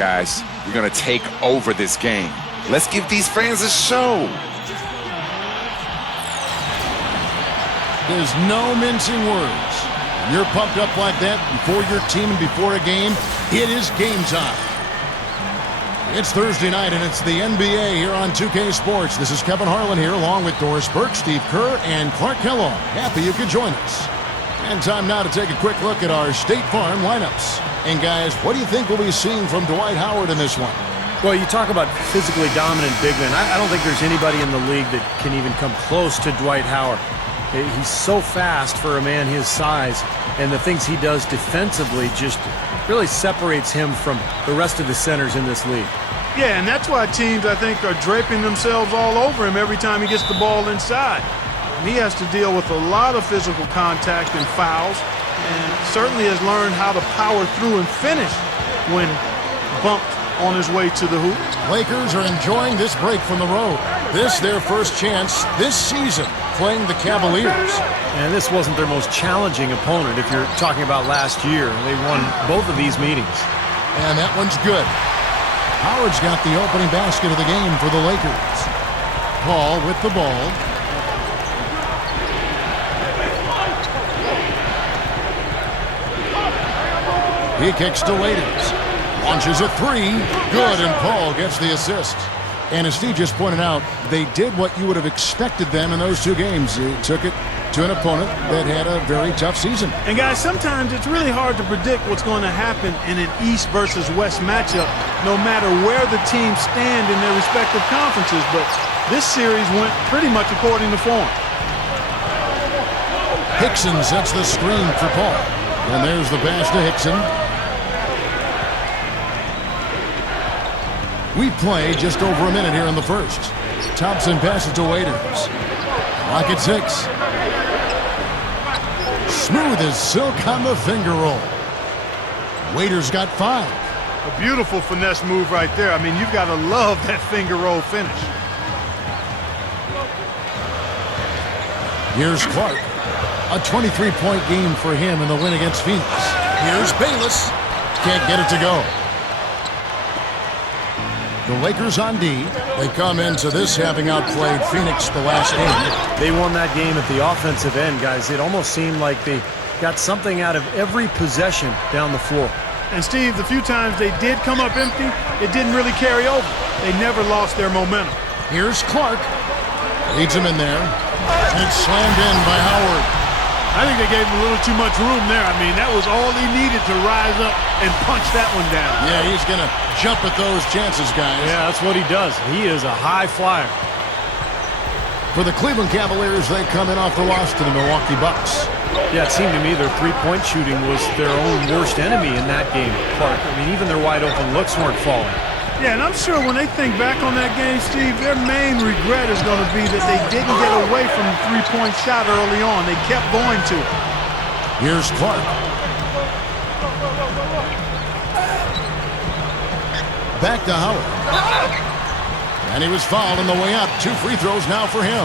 guys. We're going to take over this game. Let's give these fans a show. There's no mincing words. When you're pumped up like that before your team and before a game, it is game time. It's Thursday night, and it's the NBA here on 2K Sports. This is Kevin Harlan here, along with Doris Burke, Steve Kerr, and Clark Kellogg. Happy you could join us. And time now to take a quick look at our State Farm lineups. And guys, what do you think we'll be seeing from Dwight Howard in this one? Well, you talk about physically dominant big men. I don't think there's anybody in the league that can even come close to Dwight Howard. He's so fast for a man his size, and the things he does defensively just really separates him from the rest of the centers in this league. Yeah, and that's why teams, I think, are draping themselves all over him every time he gets the ball inside. And he has to deal with a lot of physical contact and fouls, and certainly has learned how to power through and finish when bumped on his way to the hoop. Lakers are enjoying this break from the road. This their first chance this season playing the Cavaliers. And this wasn't their most challenging opponent if you're talking about last year. They won both of these meetings. And that one's good. Howard's got the opening basket of the game for the Lakers. Paul with the ball. He kicks to Waiters. Launches a three. Good, and Paul gets the assist. And as Steve just pointed out, they did what you would have expected them in those two games. They took it to an opponent that had a very tough season. And guys, sometimes it's really hard to predict what's going to happen in an East versus West matchup, no matter where the teams stand in their respective conferences. But this series went pretty much according to form. Hickson sets the screen for Paul. And there's the pass to Hickson. We've played just over a minute here in the first. Thompson passes to Waiters. Clock at 6. Smooth as silk on the finger roll. Waiters got 5. A beautiful finesse move right there. I mean, you've got to love that finger roll finish. Here's Clark. A 23-point game for him in the win against Phoenix. Here's Bayless. Can't get it to go. The Lakers on D. They come into this having outplayed Phoenix the last game. They won that game at the offensive end, guys. It almost seemed like they got something out of every possession down the floor. And Steve, the few times they did come up empty, it didn't really carry over. They never lost their momentum. Here's Clark. Leads him in there. And it's slammed in by Howard. I think they gave him a little too much room there. I mean, that was all he needed to rise up and punch that one down. Yeah, he's going to jump at those chances, guys. Yeah, that's what he does. He is a high flyer. For the Cleveland Cavaliers, they come in off the loss to the Milwaukee Bucks. Yeah, it seemed to me their three-point shooting was their own worst enemy in that game, Clark. I mean, even their wide-open looks weren't falling. Yeah, and I'm sure when they think back on that game, Steve, their main regret is going to be that they didn't get away from the three-point shot early on. They kept going to it. Here's Clark. Back to Howard. And he was fouled on the way up. 2 free throws now for him.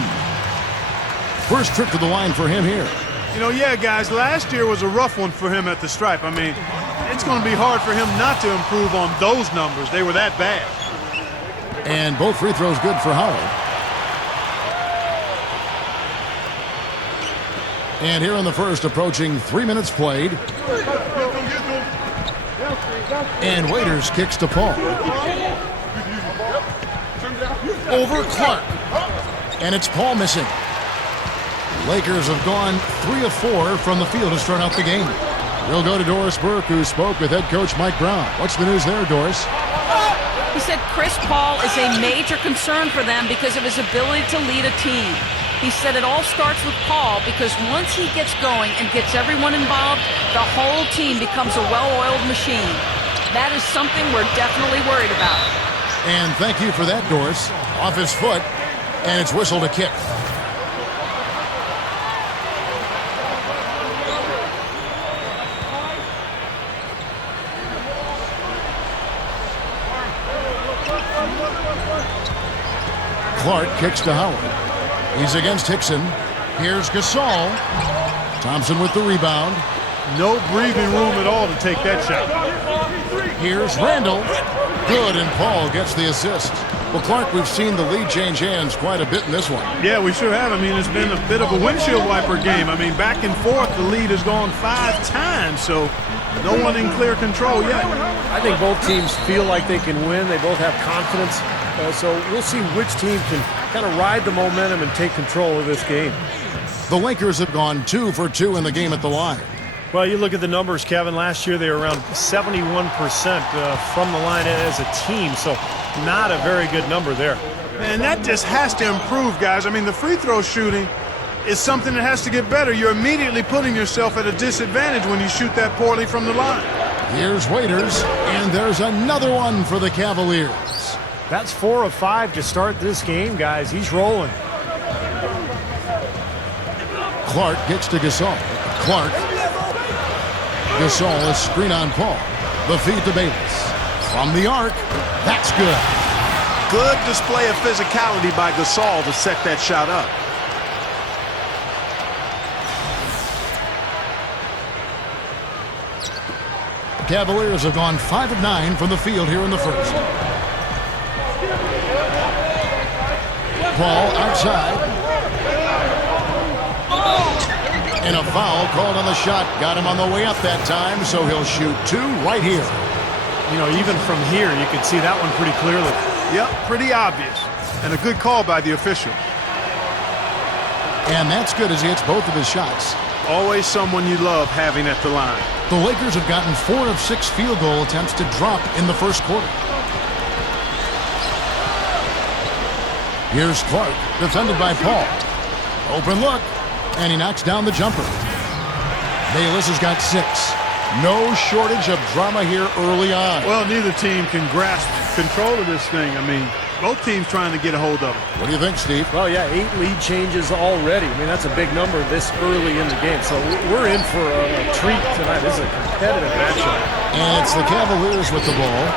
First trip to the line for him here. You know, yeah, guys, last year was a rough one for him at the stripe. I mean, it's going to be hard for him not to improve on those numbers. They were that bad. And both free throws good for Howard. And here in the first, approaching 3 minutes played. And Waiters kicks to Paul. Over Clark. And it's Paul missing. Lakers have gone 3 of 4 from the field to start out the game. We'll go to Doris Burke, who spoke with head coach Mike Brown. What's the news there, Doris? He said Chris Paul is a major concern for them because of his ability to lead a team. He said it all starts with Paul because once he gets going and gets everyone involved, the whole team becomes a well-oiled machine. That is something we're definitely worried about. And thank you for that, Doris. Off his foot, and it's whistled a kick. Clark kicks to Howard. He's against Hickson. Here's Gasol. Thompson with the rebound. No breathing room at all to take that shot. Here's Randall. Good, and Paul gets the assist. Well, Clark, we've seen the lead change hands quite a bit in this one. Yeah, we sure have. I mean, it's been a bit of a windshield wiper game. I mean, back and forth, the lead has gone 5 times, so no one in clear control yet. I think both teams feel like they can win. They both have confidence. So we'll see which team can kind of ride the momentum and take control of this game. The Lakers have gone 2 for 2 in the game at the line. Well, you look at the numbers, Kevin. Last year they were around 71% from the line as a team, so not a very good number there. And that just has to improve, guys. I mean, the free throw shooting is something that has to get better. You're immediately putting yourself at a disadvantage when you shoot that poorly from the line. Here's Waiters, and there's another one for the Cavaliers. That's 4 of 5 to start this game, guys. He's rolling. Clark gets to Gasol. Clark. Gasol, a screen on Paul. The feed to Bayless. From the arc. That's good. Good display of physicality by Gasol to set that shot up. Cavaliers have gone 5 of 9 from the field here in the first. Paul outside. And a foul called on the shot. Got him on the way up that time, so he'll shoot 2 right here. You know, even from here, you can see that one pretty clearly. Yep, pretty obvious. And a good call by the official. And that's good as he hits both of his shots. Always someone you love having at the line. The Lakers have gotten 4 of 6 field goal attempts to drop in the first quarter. Here's Clark, defended by Paul. Open look, and he knocks down the jumper. Bayless has got 6. No shortage of drama here early on. Well, neither team can grasp control of this thing. I mean, both teams trying to get a hold of it. What do you think, Steve? Well, yeah, 8 lead changes already. I mean, that's a big number this early in the game. So we're in for a treat tonight. This is a competitive matchup. And it's the Cavaliers with the ball,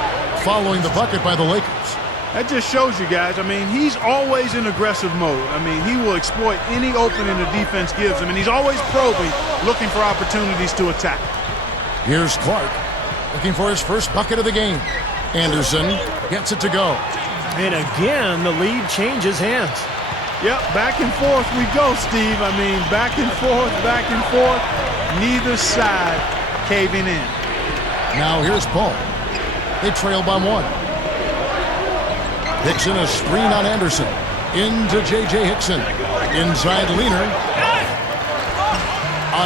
following the bucket by the Lakers. That just shows you guys, I mean, he's always in aggressive mode. I mean, he will exploit any opening the defense gives him, and he's always probing, looking for opportunities to attack. Here's Clark, looking for his first bucket of the game. Anderson gets it to go. And again, the lead changes hands. Yep, back and forth we go, Steve. I mean, back and forth, neither side caving in. Now here's Paul. They trail by 1. Hickson, a screen on Anderson. Into J.J. Hickson. Inside Leaner.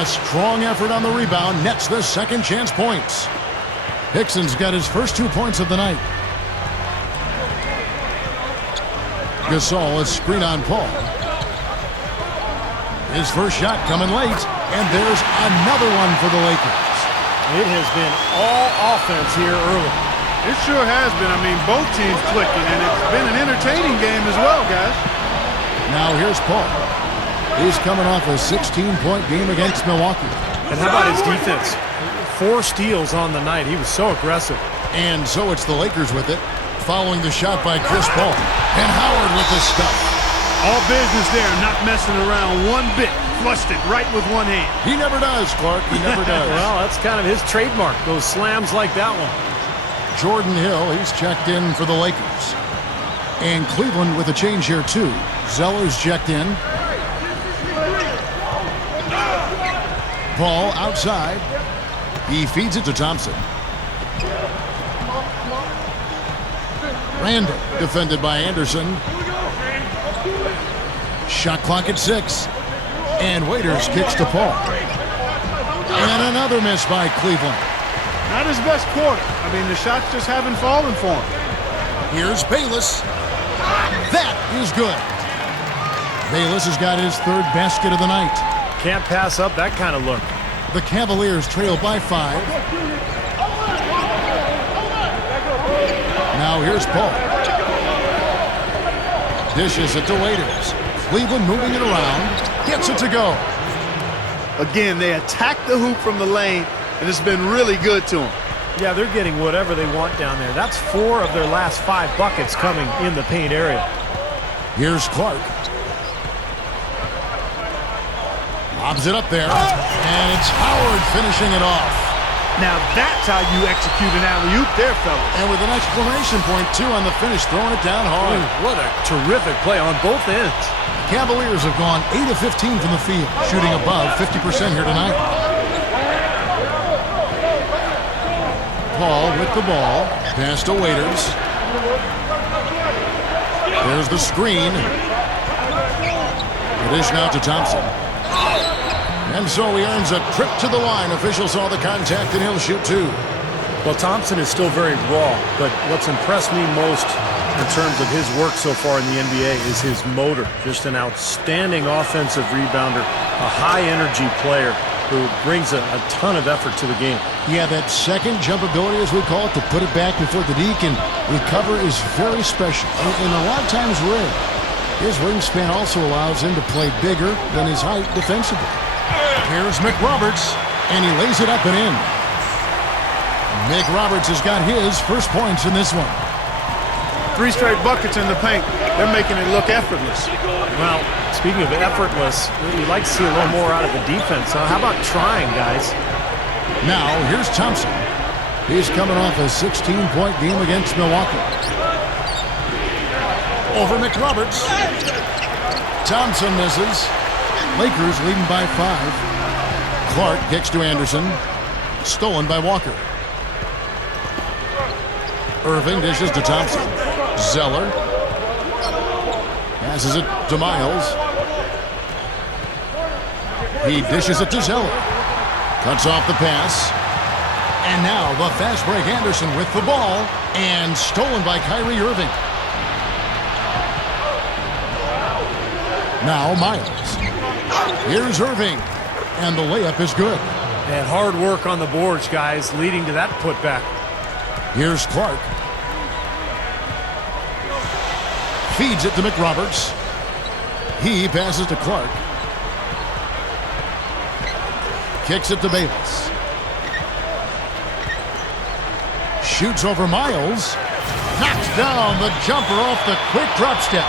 A strong effort on the rebound. Nets the second chance points. Hickson's got his first 2 points of the night. Gasol, a screen on Paul. His first shot coming late. And there's another one for the Lakers. It has been all offense here early. It sure has been. I mean, both teams clicking, and it's been an entertaining game as well, guys. Now here's Paul. He's coming off a 16-point game against Milwaukee. And how about his defense? 4 steals on the night. He was so aggressive. And so it's the Lakers with it, following the shot by Chris Paul. And Howard with the stuff. All business there, not messing around one bit. Flushed it right with one hand. He never does, Clark. He never does. Well, that's kind of his trademark, those slams like that one. Jordan Hill, he's checked in for the Lakers. And Cleveland with a change here, too. Zeller's checked in. Paul outside. He feeds it to Thompson. Randall, defended by Anderson. Shot clock at 6. And Waiters kicks to Paul. And another miss by Cleveland. Not his best quarter. I mean, the shots just haven't fallen for him. Here's Bayless. That is good. Bayless has got his 3rd basket of the night. Can't pass up that kind of look. The Cavaliers trail by 5. Now here's Paul. Dishes it to Waiters. Cleveland moving it around. Gets it to go. Again, they attack the hoop from the lane, and it's been really good to them. Yeah, they're getting whatever they want down there. That's 4 of their last 5 buckets coming in the paint area. Here's Clark. Lobs it up there. And it's Howard finishing it off. Now that's how you execute an alley-oop there, fellas. And with an exclamation point, too, on the finish, throwing it down hard. Ooh, what a terrific play on both ends. Cavaliers have gone 8 of 15 from the field, shooting above 50% here tonight. Paul with the ball. Pass to Waiters. There's the screen. The dish now to Thompson. And so he earns a trip to the line. Officials saw the contact, and he'll shoot 2. Well, Thompson is still very raw, but what's impressed me most in terms of his work so far in the NBA is his motor. Just an outstanding offensive rebounder, a high-energy player who brings a ton of effort to the game. Yeah, that second jump ability, as we call it, to put it back before the deke and recover is very special and a lot of times rare. His wingspan also allows him to play bigger than his height defensively. Here's McRoberts, and he lays it up and in. McRoberts has got his first points in this one. 3 straight buckets in the paint. They're making it look effortless. Well, speaking of effortless, you'd like to see a little more out of the defense. How about trying, guys? Now, here's Thompson. He's coming off a 16-point game against Milwaukee. Over McRoberts. Thompson misses. Lakers leading by 5. Clark kicks to Anderson. Stolen by Walker. Irving dishes to Thompson. Zeller passes it to Miles. He dishes it to Zeller. Cuts off the pass. And now the fast break. Anderson with the ball. And stolen by Kyrie Irving. Now Miles. Here's Irving. And the layup is good. And hard work on the boards, guys, leading to that putback. Here's Clark. Feeds it to McRoberts. He passes to Clark. Kicks it to Bayless. Shoots over Miles. Knocks down the jumper off the quick drop step.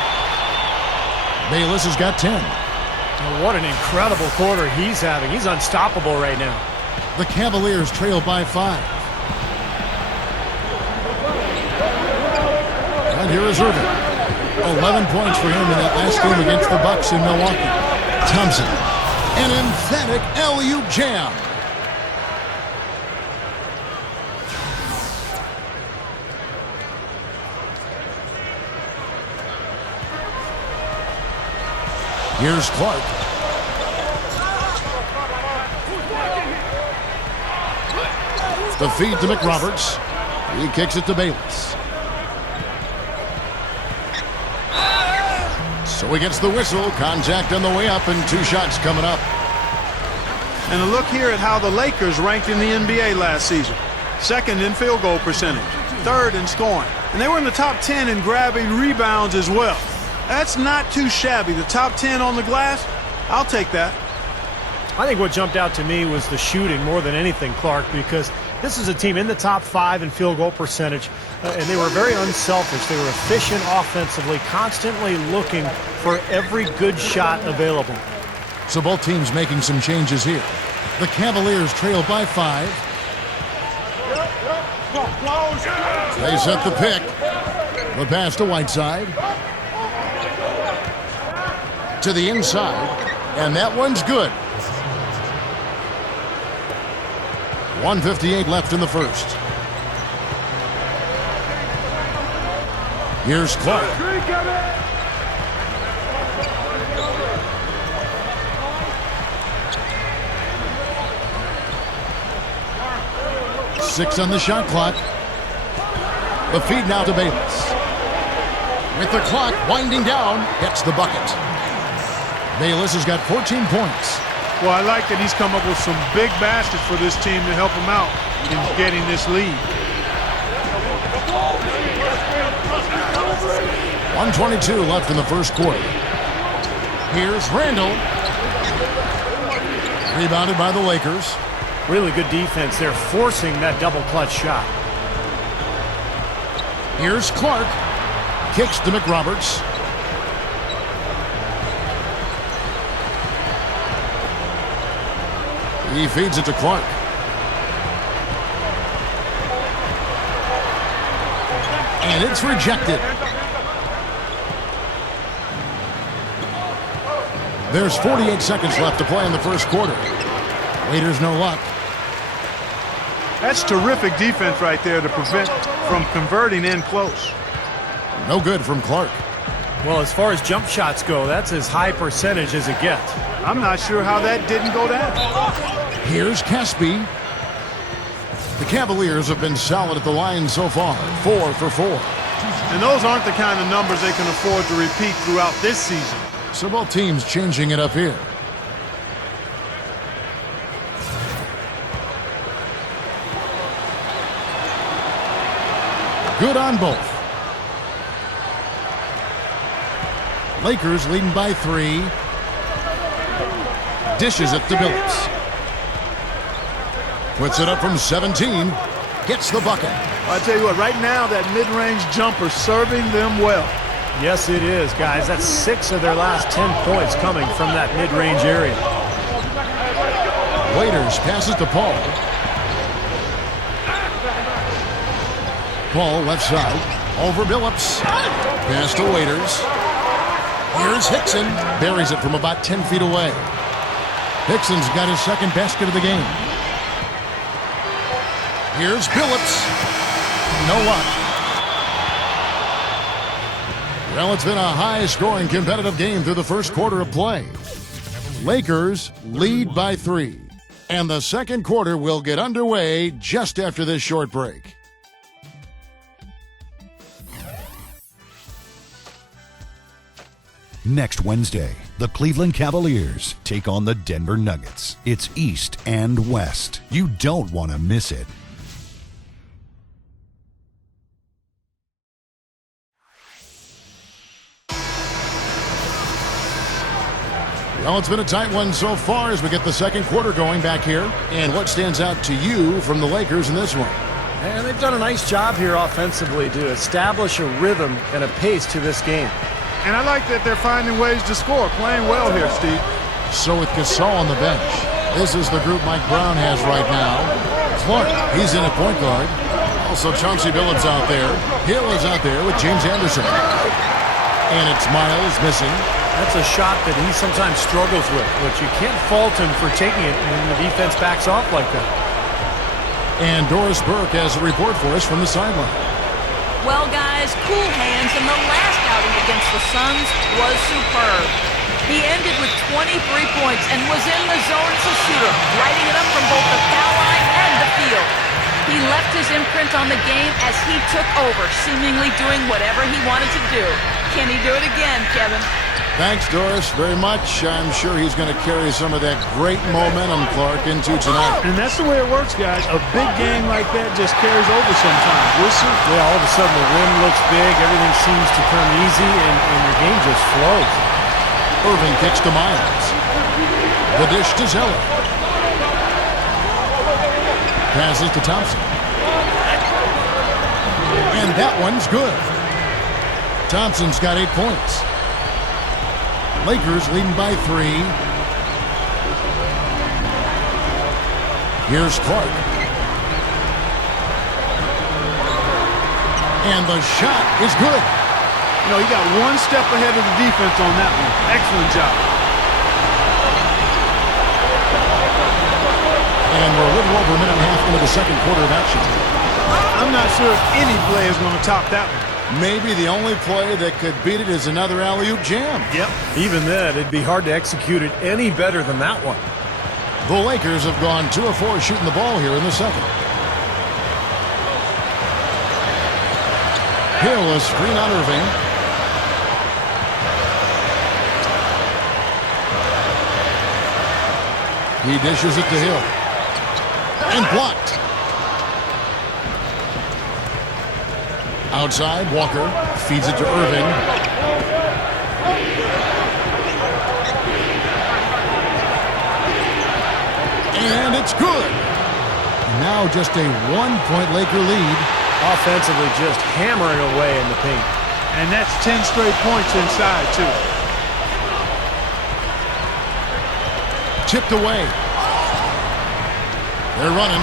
Bayless has got 10. Oh, what an incredible quarter he's having. He's unstoppable right now. The Cavaliers trail by 5. And here is Irving. 11 points for him in that last game against the Bucks in Milwaukee. Thompson. An emphatic alley-oop jam. Here's Clark. The feed to McRoberts. He kicks it to Bayless. So he gets the whistle. Contact on the way up and 2 shots coming up. And a look here at how the Lakers ranked in the NBA last season. 2nd in field goal percentage. 3rd in scoring. And they were in the top 10 in grabbing rebounds as well. That's not too shabby. The top 10 on the glass, I'll take that. I think what jumped out to me was the shooting more than anything, Clark, because this is a team in the top 5 in field goal percentage, and they were very unselfish. They were efficient offensively, constantly looking for every good shot available. So both teams making some changes here. The Cavaliers trail by 5. They set the pick. The pass to Whiteside. To the inside, and that one's good. 1:58 left in the first. Here's Clark. Six on the shot clock. The feed now to Bayless. With the clock winding down, gets the bucket. Bayless has got 14 points. Well, I like that he's come up with some big baskets for this team to help him out in getting this lead. 1:22 left in the first quarter. Here's Randall. Rebounded by the Lakers. Really good defense. They're forcing that double clutch shot. Here's Clark. Kicks to McRoberts. He feeds it to Clark. And it's rejected. There's 48 seconds left to play in the first quarter. Raiders no luck. That's terrific defense right there to prevent from converting in close. No good from Clark. Well, as far as jump shots go, that's as high percentage as it gets. I'm not sure how that didn't go down. Here's Caspi. The Cavaliers have been solid at the line so far, 4 for 4. And those aren't the kind of numbers they can afford to repeat throughout this season. So both teams changing it up here. Good on both. Lakers leading by 3. Dishes it to Billups. Puts it up from 17. Gets the bucket. I tell you what, right now that mid-range jumper serving them well. Yes, it is, guys. That's 6 of their last 10 points coming from that mid-range area. Waiters passes to Paul. Paul left side. Over Billups. Pass to Waiters. Here's Hickson. Buries it from about 10 feet away. Hickson's got his second basket of the game. Here's Billups. No luck. Well, it's been a high-scoring competitive game through the first quarter of play. Lakers lead by 3. And the second quarter will get underway just after this short break. Next Wednesday, the Cleveland Cavaliers take on the Denver Nuggets. It's East and West. You don't want to miss it. Well, it's been a tight one so far as we get the second quarter going back here. And what stands out to you from the Lakers in this one? And they've done a nice job here offensively to establish a rhythm and a pace to this game. And I like that they're finding ways to score, playing well here, Steve. So with Gasol on the bench, this is the group Mike Brown has right now. Clark, he's in at point guard. Also Chauncey Billups out there. Hill is out there with James Anderson. And it's Miles missing. That's a shot that he sometimes struggles with, but you can't fault him for taking it when the defense backs off like that. And Doris Burke has a report for us from the sideline. Well, guys, cool hands in the last outing against the Suns was superb. He ended with 23 points and was in the zone as a shooter, lighting it up from both the foul line and the field. He left his imprint on the game as he took over, seemingly doing whatever he wanted to do. Can he do it again, Kevin? Thanks, Doris, very much. I'm sure he's going to carry some of that great momentum, Clark, into tonight. And that's the way it works, guys. A big game like that just carries over sometimes. We'll see. Yeah, all of a sudden the rim looks big, everything seems to come easy, and your game just flows. Irving kicks to Miles. The dish to Zeller. Passes to Thompson. And that one's good. Thompson's got 8 points. Lakers leading by 3. Here's Clark. And the shot is good. You know, he got one step ahead of the defense on that one. Excellent job. And we're a little over a minute and a half into the second quarter of action. I'm not sure if any play is going to top that one. Maybe the only play that could beat it is another alley-oop jam. Yep. Even then, it'd be hard to execute it any better than that one. The Lakers have gone 2 of 4 shooting the ball here in the second. Hill, a screen on Irving. He dishes it to Hill. And blocked. Outside, Walker feeds it to Irving. And it's good. Now just a 1-point Laker lead. Offensively just hammering away in the paint. And that's 10 straight points inside, too. Tipped away. They're running.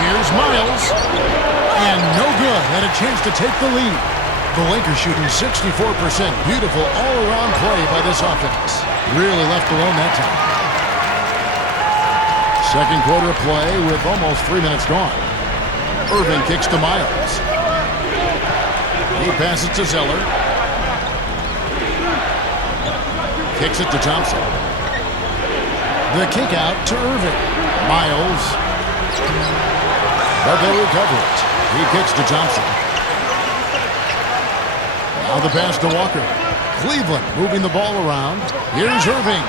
Here's Miles. And no good. And a chance to take the lead. The Lakers shooting 64%. Beautiful all-around play by this offense. Really left alone that time. Second quarter of play with almost 3 minutes gone. Irving kicks to Miles. He passes to Zeller. Kicks it to Thompson. The kick out to Irving. Miles. But they'll recover it. He kicks to Thompson. Now the pass to Walker. Cleveland moving the ball around. Here's Irving.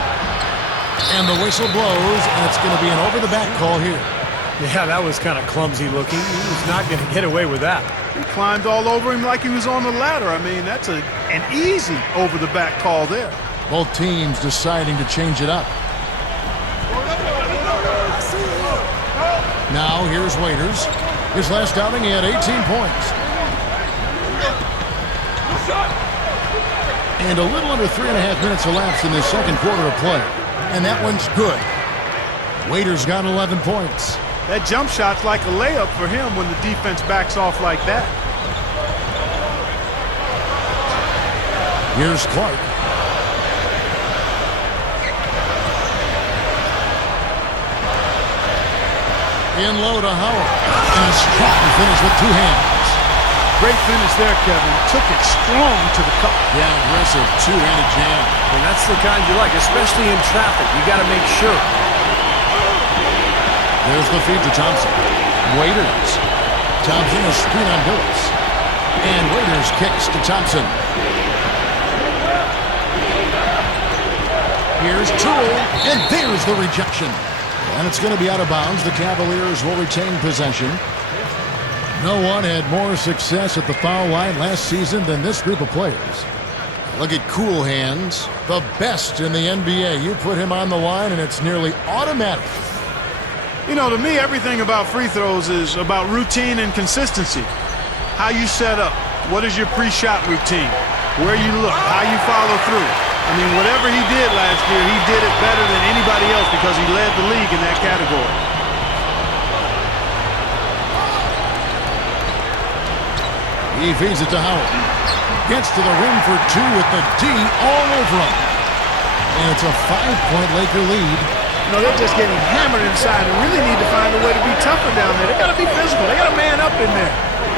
And the whistle blows, and it's going to be an over-the-back call here. Yeah, that was kind of clumsy looking. He was not going to get away with that. He climbed all over him like he was on the ladder. I mean, that's an easy over-the-back call there. Both teams deciding to change it up. Now here's Waiters. His last outing, he had 18 points. And a little under 3.5 minutes elapsed in this second quarter of play. And that one's good. Waiters got 11 points. That jump shot's like a layup for him when the defense backs off like that. Here's Clark. In low to Howard. And a strong finish with two hands. Great finish there, Kevin. Took it strong to the cup. Yeah, aggressive two-handed jam. And that's the kind you like, especially in traffic. You got to make sure. There's the feed to Thompson. Waiters. Thompson a screen on Billups. And Waiters kicks to Thompson. Here's Toole. And there's the rejection. And it's going to be out of bounds. The Cavaliers will retain possession. No one had more success at the foul line last season than this group of players. Look at cool hands. The best in the NBA. You put him on the line and it's nearly automatic. You know, to me, everything about free throws is about routine and consistency. How you set up. What is your pre-shot routine? Where you look. How you follow through. I mean, whatever he did last year, he did it better than anybody else because he led the league in that category. He feeds it to Howard. Gets to the rim for two with the D all over him. And it's a 5-point Laker lead. You know, they're just getting hammered inside and really need to find a way to be tougher down there. They got to be physical. They got to man up in there.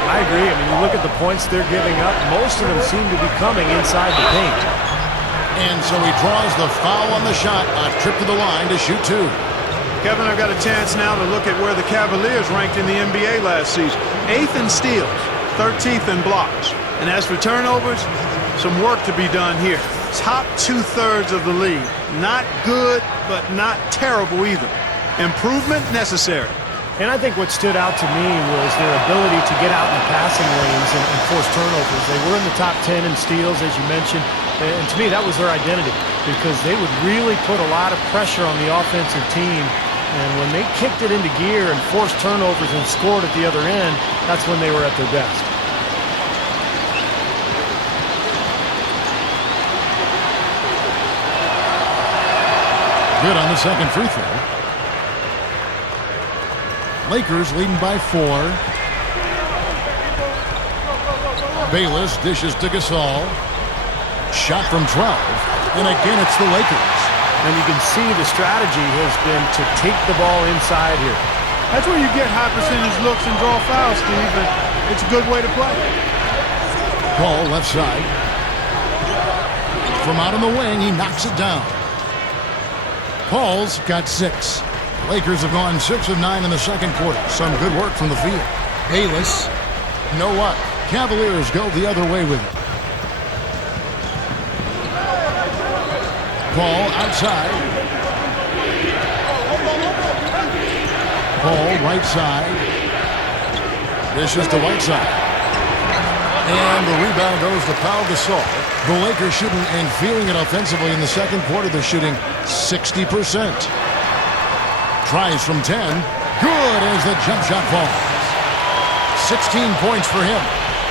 I agree. I mean, you look at the points they're giving up, most of them seem to be coming inside the paint. And so he draws the foul on the shot. A trip to the line to shoot two. Kevin, I've got a chance now to look at where the Cavaliers ranked in the NBA last season. 8th in steals, 13th in blocks. And as for turnovers, some work to be done here. Top 2/3 of the league. Not good, but not terrible either. Improvement necessary. And I think what stood out to me was their ability to get out in the passing lanes and force turnovers. They were in the top 10 in steals, as you mentioned. And to me, that was their identity because they would really put a lot of pressure on the offensive team. And when they kicked it into gear and forced turnovers and scored at the other end, that's when they were at their best. Good on the second free throw. Lakers leading by 4. Bayless dishes to Gasol. Shot from 12. And again, it's the Lakers. And you can see the strategy has been to take the ball inside here. That's where you get high percentage looks and draw fouls, Steve. And it's a good way to play. Paul left side. From out on the wing, he knocks it down. Paul's got 6. Lakers have gone 6 of 9 in the second quarter. Some good work from the field. Bayless. You know what? Cavaliers go the other way with it. Paul outside. Paul right side. Dishes to Whiteside. And the rebound goes to Pau Gasol. The Lakers shooting and feeling it offensively in the second quarter. They're shooting 60%. Tries from 10. Good as the jump shot falls. 16 points for him.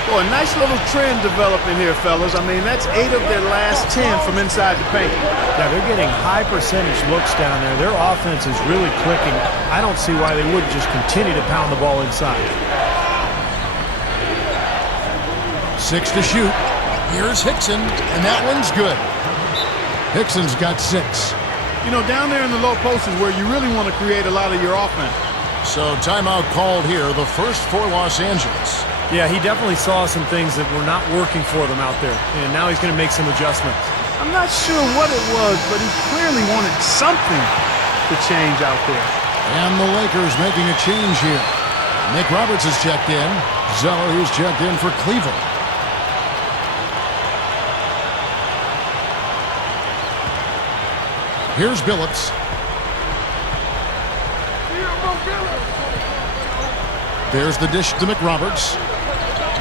Well, a nice little trend developing here, fellas. I mean, that's 8 of their last 10 from inside the paint. Yeah, they're getting high percentage looks down there. Their offense is really clicking. I don't see why they wouldn't just continue to pound the ball inside. 6 to shoot. Here's Hickson, and that one's good. Hickson's got 6. You know, down there in the low post is where you really want to create a lot of your offense. So timeout called here, the first for Los Angeles. Yeah, he definitely saw some things that were not working for them out there, and now he's going to make some adjustments. I'm not sure what it was, but he clearly wanted something to change out there. And the Lakers making a change here. Nick Roberts has checked in. Zeller, who's checked in for Cleveland. Here's Billups. There's the dish to McRoberts.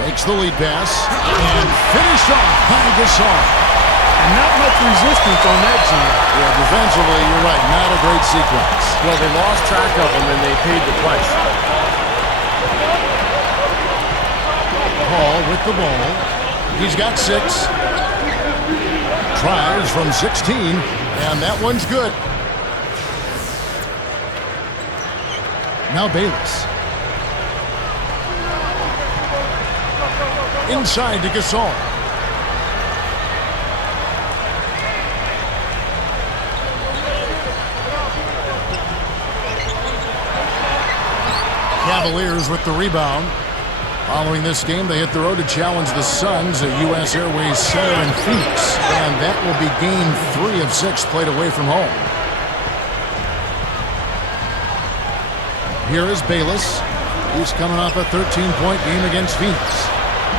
Makes the lead pass. And finished off by Gasol. And not much resistance on that team. Yeah, defensively, you're right. Not a great sequence. Well, they lost track of him, and they paid the price. Paul with the ball. He's got 6. Tries from 16, and that one's good. Now Bayless. Inside to Gasol. Cavaliers with the rebound. Following this game, they hit the road to challenge the Suns at U.S. Airways Center in Phoenix. And that will be game 3 of 6 played away from home. Here is Bayless. He's coming off a 13-point game against Phoenix.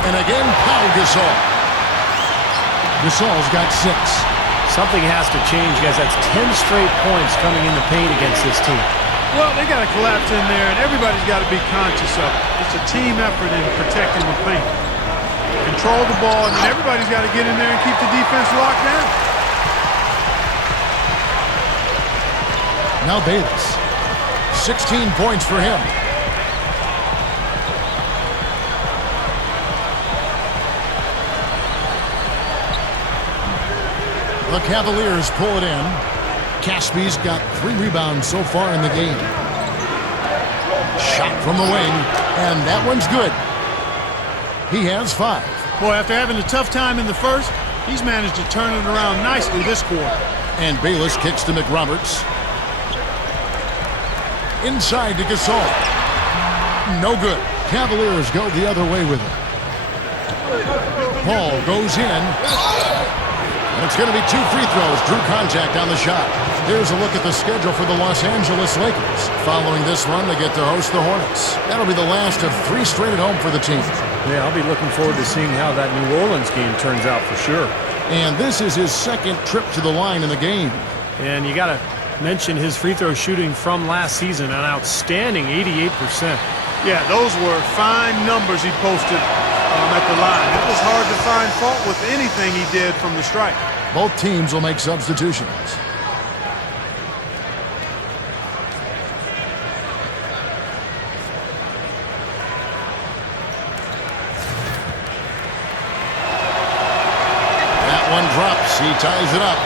And again, Pau Gasol. Gasol's got 6. Something has to change, guys. That's 10 straight points coming in the paint against this team. Well, they got to collapse in there, and everybody's got to be conscious of it. It's a team effort in protecting the paint. Control the ball, and then everybody's got to get in there and keep the defense locked down. Now Bayless. 16 points for him. The Cavaliers pull it in. Caspi's got 3 rebounds so far in the game. Shot from the wing, and that one's good. He has 5. Boy, after having a tough time in the first, he's managed to turn it around nicely this quarter. And Bayless kicks to McRoberts. Inside to Gasol. No good. Cavaliers go the other way with it. Paul goes in. And it's going to be 2 free throws. Drew contact on the shot. Here's a look at the schedule for the Los Angeles Lakers. Following this one, they get to host the Hornets. That'll be the last of 3 straight at home for the team. Yeah, I'll be looking forward to seeing how that New Orleans game turns out for sure. And this is his 2nd trip to the line in the game. And you got to mention his free throw shooting from last season, an outstanding 88%. Yeah, those were fine numbers he posted at the line. It was hard to find fault with anything he did from the stripe. Both teams will make substitutions. That one drops. He ties it up.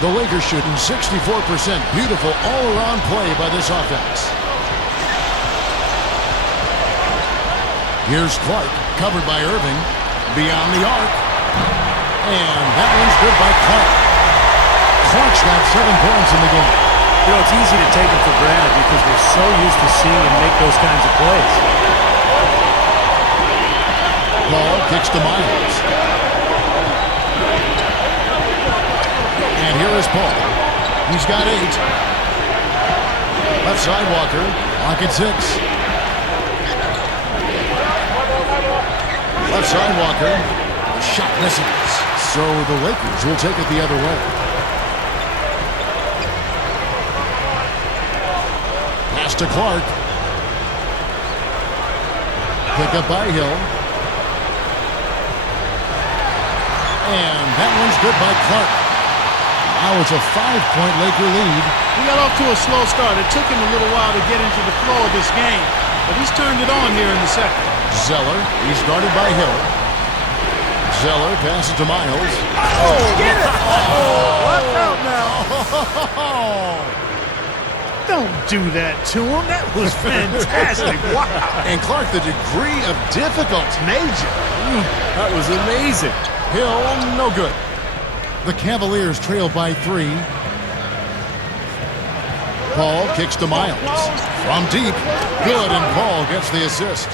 The Lakers shooting 64%. Beautiful all-around play by this offense. Here's Clark, covered by Irving, beyond the arc. And that one's good by Clark. Clark's got 7 points in the game. You know, it's easy to take him for granted because we're so used to seeing him make those kinds of plays. Ball kicks to Miles. And here is Paul. He's got 8. Left side Walker. Lock at 6. Left side Walker. Shot misses. So the Lakers will take it the other way. Pass to Clark. Pick up by Hill. And that one's good by Clark. Now it's a 5-point Laker lead. He got off to a slow start. It took him a little while to get into the flow of this game, but he's turned it on here in the second. Zeller, he's guarded by Hill. Zeller passes to Miles. Oh, get it! Watch out now. Don't do that to him. That was fantastic. Wow. And Clark, the degree of difficulty. Major. That was amazing. Hill, no good. The Cavaliers trail by 3. Paul kicks to Miles. From deep. Good, and Paul gets the assist.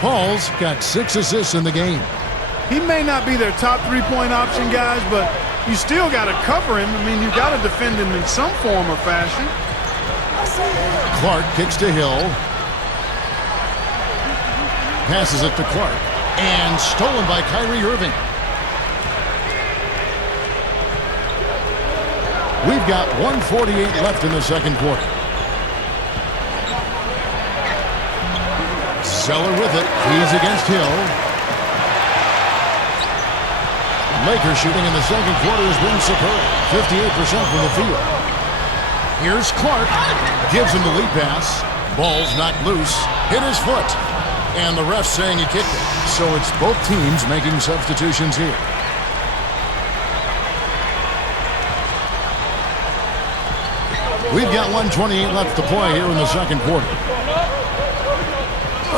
Paul's got 6 assists in the game. He may not be their top three-point option, guys, but you still got to cover him. I mean, you got to defend him in some form or fashion. Clark kicks to Hill. Passes it to Clark. And stolen by Kyrie Irving. We've got 1:48 left in the second quarter. Zeller with it. He's against Hill. Lakers shooting in the second quarter has been superb. 58% from the field. Here's Clark. Gives him the lead pass. Ball's knocked loose. Hit his foot. And the ref saying he kicked it. So it's both teams making substitutions here. We've got 1:28 left to play here in the second quarter.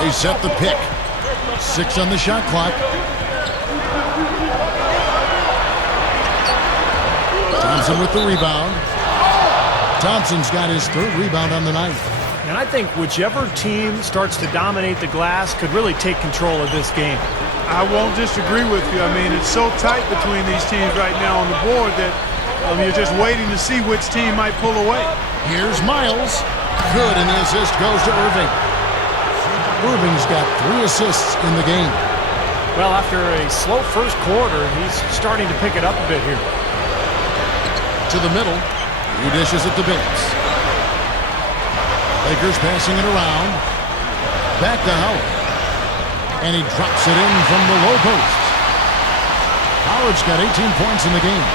They set the pick. 6 on the shot clock. Thompson with the rebound. Thompson's got his 3rd rebound on the night. And I think whichever team starts to dominate the glass could really take control of this game. I won't disagree with you. I mean, it's so tight between these teams right now on the board that you're just waiting to see which team might pull away. Here's Miles. Good, and the assist goes to Irving. Irving's got 3 assists in the game. Well, after a slow first quarter, he's starting to pick it up a bit here. To the middle. He dishes it to Bates. Lakers passing it around. Back to Howard. And he drops it in from the low post. Howard's got 18 points in the game.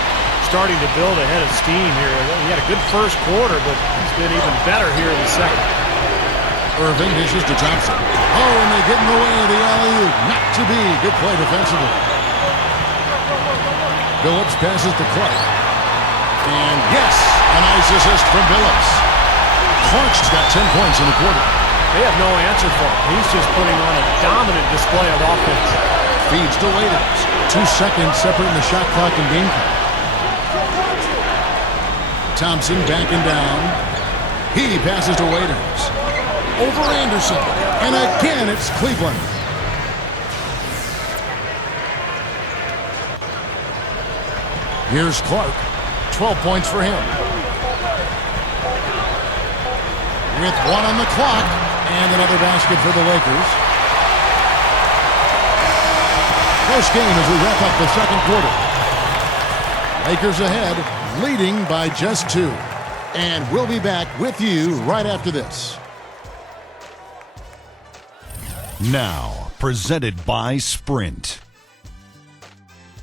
Starting to build a head of steam here. He had a good first quarter, but he's been even better here in the second. Irving dishes to Thompson. Oh, and they get in the way of the alley-oop. Not to be. Good play defensively. Billups passes to Clark. And yes, a nice assist from Billups. Clark's got 10 points in the quarter. They have no answer for him. He's just putting on a dominant display of offense. Feeds to Waiters. 2 seconds separating the shot clock and game clock. Thompson backing down. He passes to Waiters. Over Anderson. And again, it's Cleveland. Here's Clark. 12 points for him. With 1 on the clock. And another basket for the Lakers. Close game as we wrap up the second quarter. Lakers ahead, leading by just 2. And we'll be back with you right after this. Now, presented by Sprint.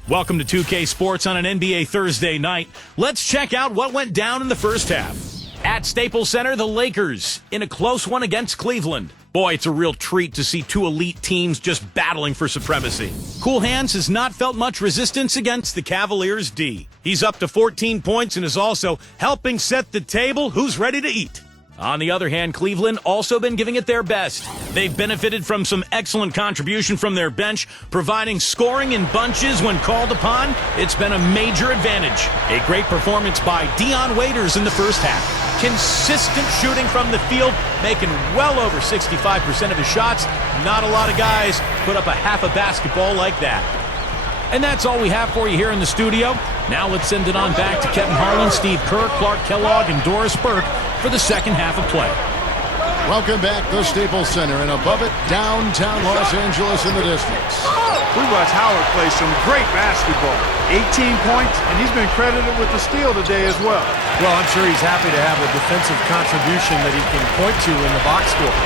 Welcome to 2K Sports on an NBA Thursday night. Let's check out what went down in the first half. At Staples Center, the Lakers in a close one against Cleveland. Boy, it's a real treat to see 2 elite teams just battling for supremacy. Cool Hands has not felt much resistance against the Cavaliers' D. He's up to 14 points and is also helping set the table. Who's ready to eat? On the other hand, Cleveland also been giving it their best. They've benefited from some excellent contribution from their bench, providing scoring in bunches when called upon. It's been a major advantage. A great performance by Dion Waiters in the first half. Consistent shooting from the field, making well over 65% of his shots. Not a lot of guys put up a half a basketball like that. And that's all we have for you here in the studio. Now let's send it on back to Kevin Harlan, Steve Kerr, Clark Kellogg, and Doris Burke for the second half of play. Welcome back to Staples Center, and above it, downtown Los Angeles in the distance. We watched Howard play some great basketball. 18 points, and he's been credited with the steal today as well. Well, I'm sure he's happy to have a defensive contribution that he can point to in the box score.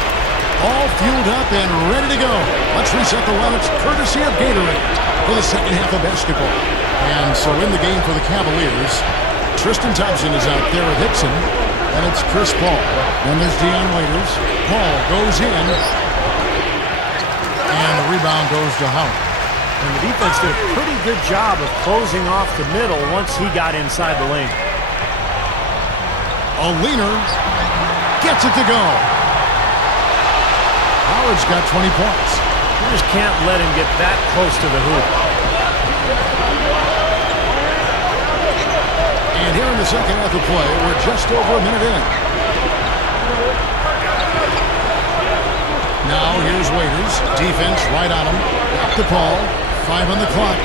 All fueled up and ready to go. Let's reset the lineups courtesy of Gatorade for the second half of basketball. And so in the game for the Cavaliers, Tristan Thompson is out there with Hickson, and it's Chris Paul. Then there's Dion Waiters. Paul goes in. And the rebound goes to Howard. And the defense did a pretty good job of closing off the middle once he got inside the lane. A leaner gets it to go. Howard's got 20 points. You just can't let him get that close to the hoop. And here in the second half of play, we're just over a minute in. Now here's Waiters. Defense right on him. Back to Paul. 5 on the clock.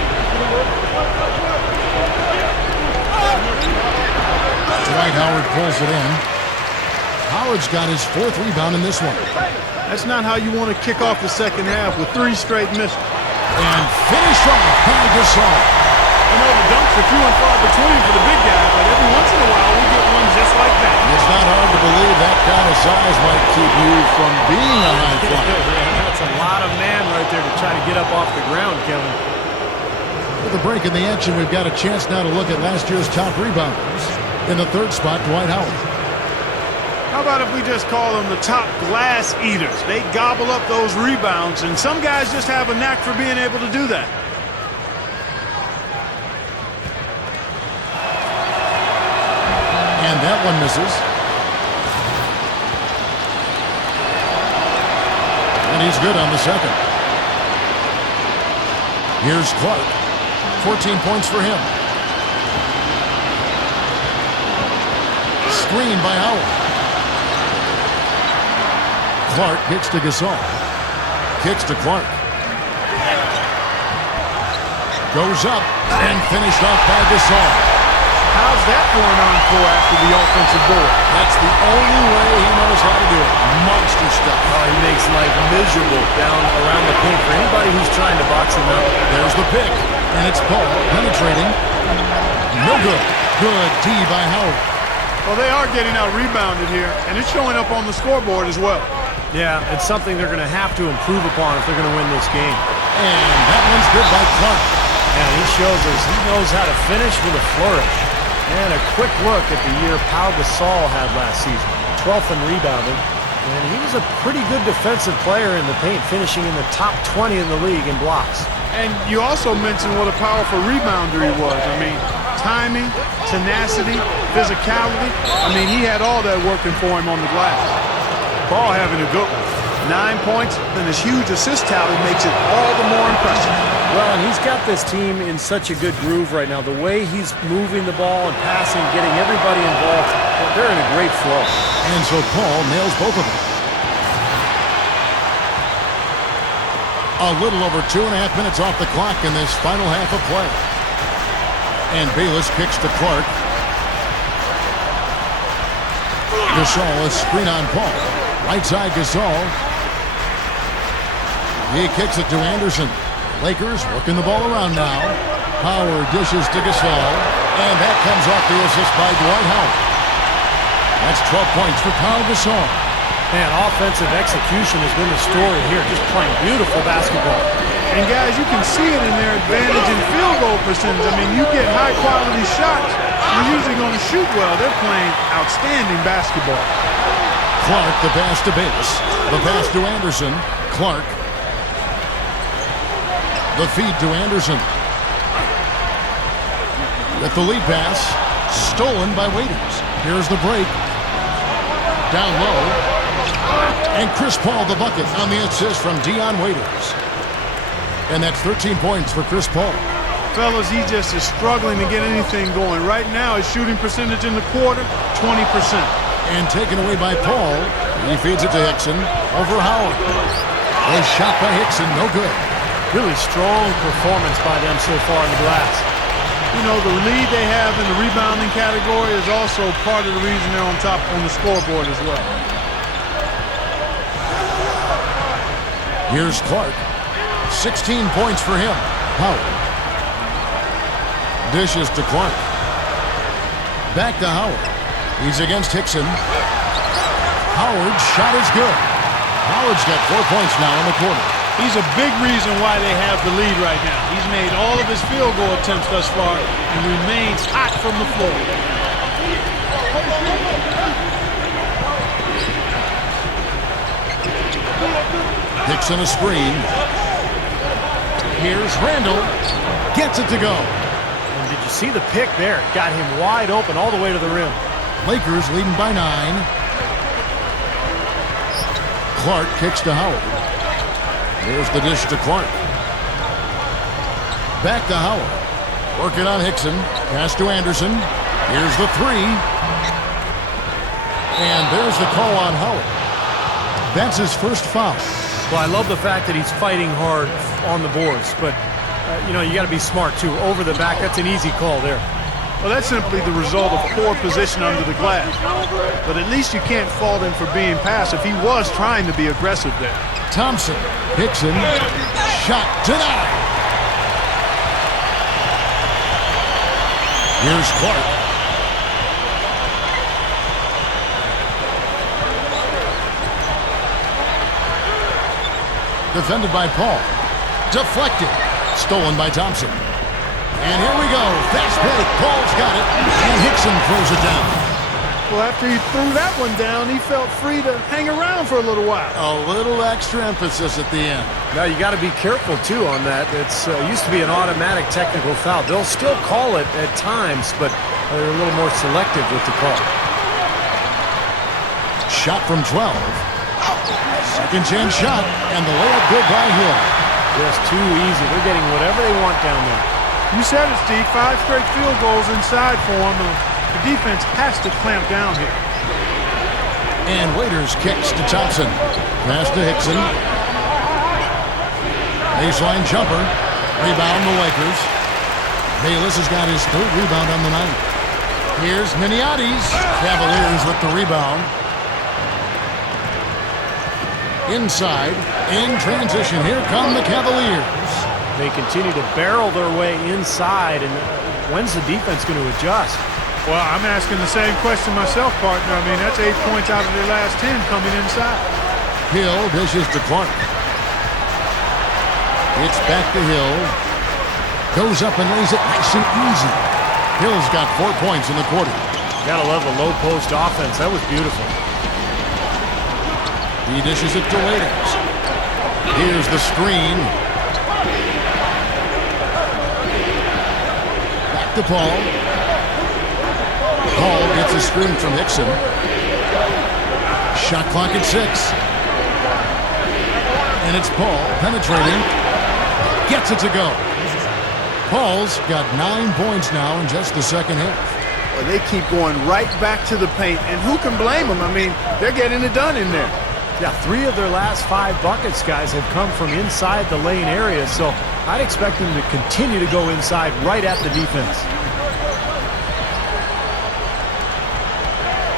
Dwight Howard pulls it in. Howard's got his 4th rebound in this one. That's not how you want to kick off the second half with 3 straight misses. And finish off by Gasol. You know, the dunks are few and far between for the big guy, but every once in a while we get one just like that. It's not hard to believe that kind of size might keep you from being a high flyer. That's a lot of man right there to try to get up off the ground, Kevin. With a break in the action, we've got a chance now to look at last year's top rebounders. In the 3rd spot, Dwight Howard. How about if we just call them the top glass eaters? They gobble up those rebounds, and some guys just have a knack for being able to do that. And that one misses. And he's good on the second. Here's Clark. 14 points for him. Screen by Howard. Clark kicks to Gasol. Kicks to Clark. Goes up and finished off by Gasol. How's that for an encore after the offensive board? That's the only way he knows how to do it. Monster stuff. Oh, he makes life miserable down around the paint for anybody who's trying to box him out. There's the pick. And it's Paul penetrating. No good. Good D by Howard. Well, they are getting out rebounded here, and it's showing up on the scoreboard as well. Yeah, it's something they're going to have to improve upon if they're going to win this game. And that one's good by Clark. Yeah, he shows us he knows how to finish with a flourish. And a quick look at the year Pau Gasol had last season. 12th in rebounding. And he was a pretty good defensive player in the paint, finishing in the top 20 in the league in blocks. And you also mentioned what a powerful rebounder he was. I mean, timing, tenacity, physicality. I mean, he had all that working for him on the glass. Ball having a good one. 9 points, and his huge assist tally makes it all the more impressive. Well, and he's got this team in such a good groove right now. The way he's moving the ball and passing, getting everybody involved, they're in a great flow. And so Paul nails both of them. A little over 2.5 minutes off the clock in this final half of play. And Bayless kicks to Clark. Gasol, a screen on Paul. Right side Gasol. He kicks it to Anderson. Lakers working the ball around now. Howard dishes to Gasol. And that comes off the assist by Dwight Howard. That's 12 points for Pau Gasol. Man, offensive execution has been the story here. Just playing beautiful basketball. And guys, you can see it in their advantage in field goal percentage. I mean, you get high quality shots, you're usually going to shoot well. They're playing outstanding basketball. Clark, the pass to Bayless. The pass to Anderson. Clark. The feed to Anderson. With the lead pass. Stolen by Waiters. Here's the break. Down low. And Chris Paul the bucket on the assist from Dion Waiters. And that's 13 points for Chris Paul. Fellas, he just is struggling to get anything going. Right now, his shooting percentage in the quarter, 20%. And taken away by Paul. He feeds it to Hickson. Over Howard. A shot by Hickson, no good. Really strong performance by them so far in the glass. You know, the lead they have in the rebounding category is also part of the reason they're on top on the scoreboard as well. Here's Clark. 16 points for him. Howard. Dishes to Clark. Back to Howard. He's against Hickson. Howard's shot is good. Howard's got 4 points now in the quarter. He's a big reason why they have the lead right now. He's made all of his field goal attempts thus far and remains hot from the floor. Hickson a screen. Here's Randall. Gets it to go. And did you see the pick there? Got him wide open all the way to the rim. Lakers leading by 9. Clark kicks to Howard. Here's the dish to Clark. Back to Howard. Working on Hickson. Pass to Anderson. Here's the 3. And there's the call on Howard. That's his first foul. Well, I love the fact that he's fighting hard on the boards, but, you know, you got to be smart, too. Over the back, that's an easy call there. Well, that's simply the result of poor position under the glass. But at least you can't fault him for being passive. He was trying to be aggressive there. Thompson. Hickson. Shot denied. Here's Clark. Defended by Paul. Deflected. Stolen by Thompson. And here we go. Fast break. Paul's got it. And Hickson throws it down. Well, after he threw that one down, he felt free to hang around for a little while. A little extra emphasis at the end. Now, you got to be careful, too, on that. It's used to be an automatic technical foul. They'll still call it at times, but they're a little more selective with the call. Shot from 12. Second chance shot, and the layup good by Hill. Just too easy. They're getting whatever they want down there. You said it, Steve. 5 straight field goals inside for him. The defense has to clamp down here. And Waiters kicks to Thompson. Pass to Hickson. Baseline jumper. Rebound the Lakers. Bayless has got his 3rd rebound on the night. Here's Miniati's. Cavaliers with the rebound. Inside, in transition, here come the Cavaliers. They continue to barrel their way inside, and when's the defense going to adjust? Well, I'm asking the same question myself, partner. I mean, that's 8 points out of their last 10 coming inside. Hill dishes to Clark. It's back to Hill. Goes up and lays it nice and easy. Hill's got 4 points in the quarter. Gotta love the low post offense. That was beautiful. He dishes it to Waiters. Here's the screen. Back to Paul. Paul gets a screen from Hickson. Shot clock at 6. And it's Paul penetrating. Gets it to go. Paul's got 9 points now in just the second half. Well, they keep going right back to the paint, and who can blame them? I mean, they're getting it done in there. Yeah, 3 of their last 5 buckets, guys, have come from inside the lane area, so I'd expect them to continue to go inside right at the defense.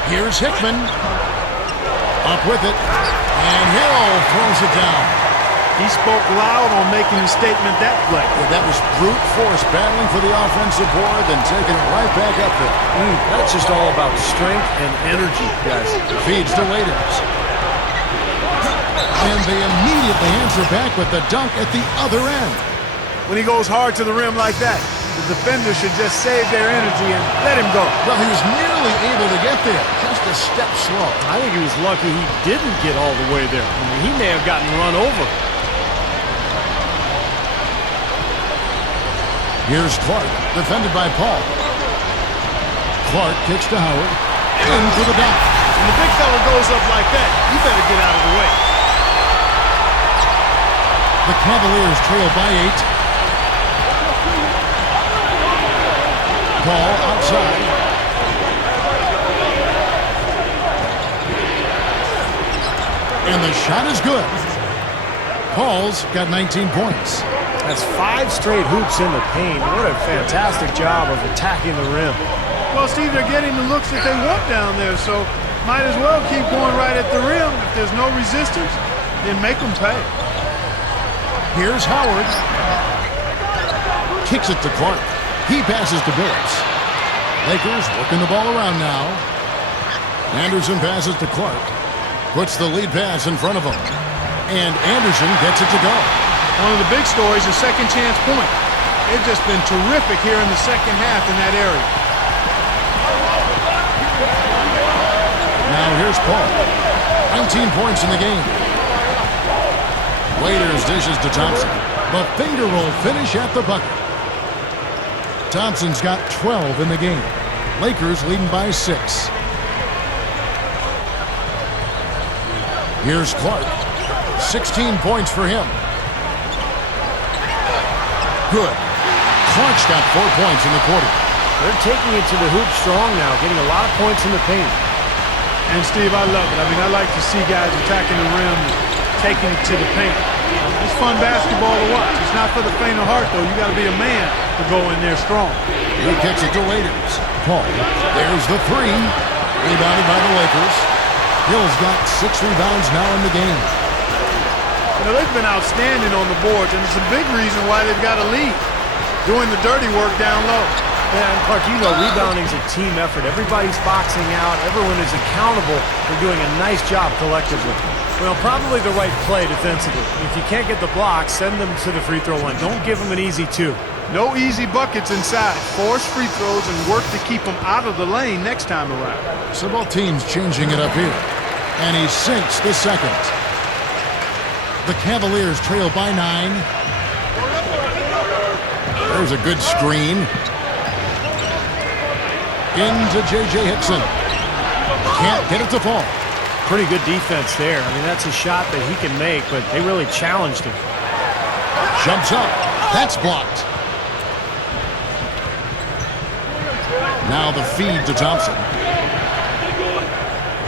Here's Hickman. Up with it. And Hill throws it down. He spoke loud on making the statement that play. Well, that was brute force battling for the offensive board, then taking it right back up there. That's just all about strength and energy, guys. Feeds to Waiters. And they immediately answer back with the dunk at the other end. When he goes hard to the rim like that, the defender should just save their energy and let him go. Well, he was nearly able to get there, just a step slow. I think he was lucky he didn't get all the way there. I mean, he may have gotten run over. Here's Clark, defended by Paul. Clark kicks to Howard. In for the dunk. When the big fella goes up like that, you better get out of the way. The Cavaliers trail by 8. Paul outside. And the shot is good. Paul's got 19 points. That's 5 straight hoops in the paint. What a fantastic job of attacking the rim. Well, Steve, they're getting the looks that they want down there, so might as well keep going right at the rim. If there's no resistance, then make them pay. Here's Howard. Kicks it to Clark. He passes to Billups. Lakers working the ball around now. Anderson passes to Clark. Puts the lead pass in front of him. And Anderson gets it to go. One of the big stories is second chance point. They've just been terrific here in the second half in that area. Now here's Paul. 19 points in the game. Waiters dishes to Thompson. The finger roll finish at the bucket. Thompson's got 12 in the game. Lakers leading by 6. Here's Clark. 16 points for him. Good. Clark's got 4 points in the quarter. They're taking it to the hoop strong now, getting a lot of points in the paint. And, Steve, I love it. I mean, I like to see guys attacking the rim and taking it to the paint. It's fun basketball to watch. It's not for the faint of heart, though. You got to be a man to go in there strong. He kicks it to Waiters. Paul, there's the 3. Rebounded by the Lakers. Hill's got 6 rebounds now in the game. You know, they've been outstanding on the boards, and it's a big reason why they've got a lead. Doing the dirty work down low. Yeah, and Clark, you know, rebounding's a team effort. Everybody's boxing out. Everyone is accountable for doing a nice job collectively. Well, probably the right play defensively. If you can't get the block, send them to the free throw line. Don't give them an easy 2. No easy buckets inside. Force free throws and work to keep them out of the lane next time around. So both teams changing it up here. And he sinks the second. The Cavaliers trail by 9. There's a good screen. Into J.J. Hickson. Can't get it to fall. Pretty good defense there. I mean, that's a shot that he can make, but they really challenged him. Jumps up. That's blocked. Now the feed to Thompson.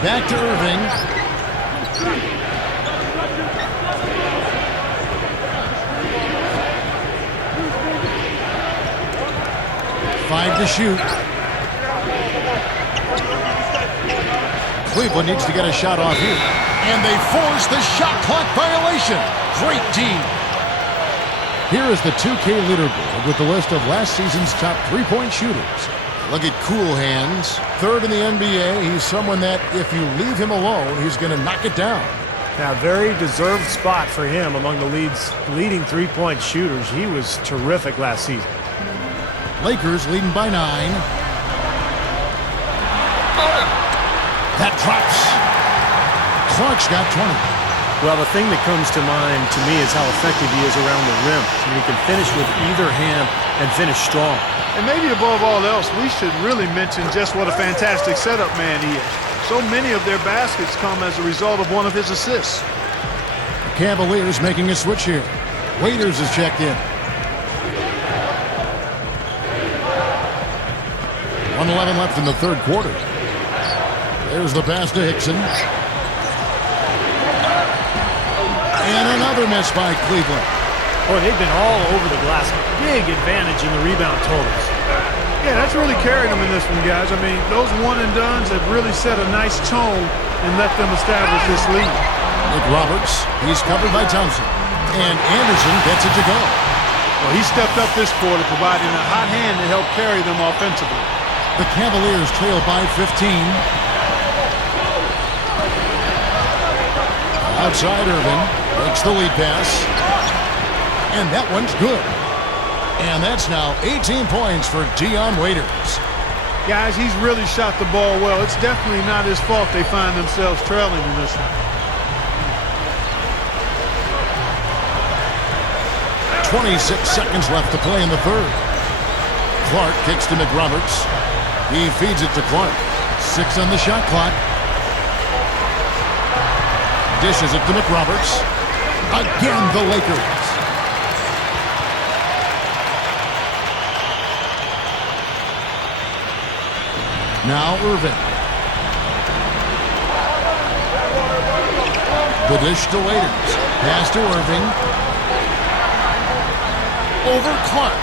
Back to Irving. Five to shoot. Cleveland needs to get a shot off here. And they force the shot clock violation. Great team. Here is the 2K leaderboard with the list of last season's top three-point shooters. Look at Cool Hands. 3rd in the NBA. He's someone that, if you leave him alone, he's going to knock it down. Now, very deserved spot for him among the leading three-point shooters. He was terrific last season. Lakers leading by 9. That drops. Clark's got 20. Well, the thing that comes to mind to me is how effective he is around the rim. And he can finish with either hand and finish strong. And maybe above all else, we should really mention just what a fantastic setup man he is. So many of their baskets come as a result of one of his assists. The Cavaliers making a switch here. Waiters is checked in. 1:11 left in the third quarter. There's the pass to Hickson. And another miss by Cleveland. Boy, they've been all over the glass. Big advantage in the rebound totals. Yeah, that's really carried them in this one, guys. I mean, those one-and-dones have really set a nice tone and let them establish this lead. Nick Roberts, he's covered by Thompson. And Anderson gets it to go. Well, he stepped up this quarter, providing a hot hand to help carry them offensively. The Cavaliers trail by 15. Outside Irving, makes the lead pass. And that one's good. And that's now 18 points for Dion Waiters. Guys, he's really shot the ball well. It's definitely not his fault they find themselves trailing in this one. 26 seconds left to play in the third. Clark kicks to McRoberts. He feeds it to Clark. 6 on the shot clock. Dishes it to McRoberts. Again, the Lakers. Now Irving. The dish to Waiters. Pass to Irving. Over Clark.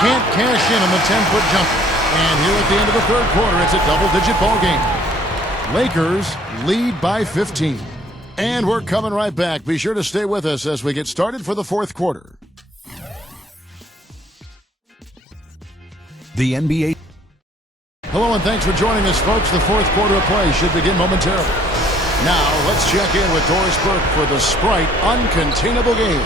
Can't cash in on the 10-foot jumper. And here at the end of the third quarter, it's a double-digit ball game. Lakers lead by 15. And we're coming right back. Be sure to stay with us as we get started for the fourth quarter. The NBA. Hello and thanks for joining us, folks. The fourth quarter of play should begin momentarily. Now, let's check in with Doris Burke for the Sprite Uncontainable Game.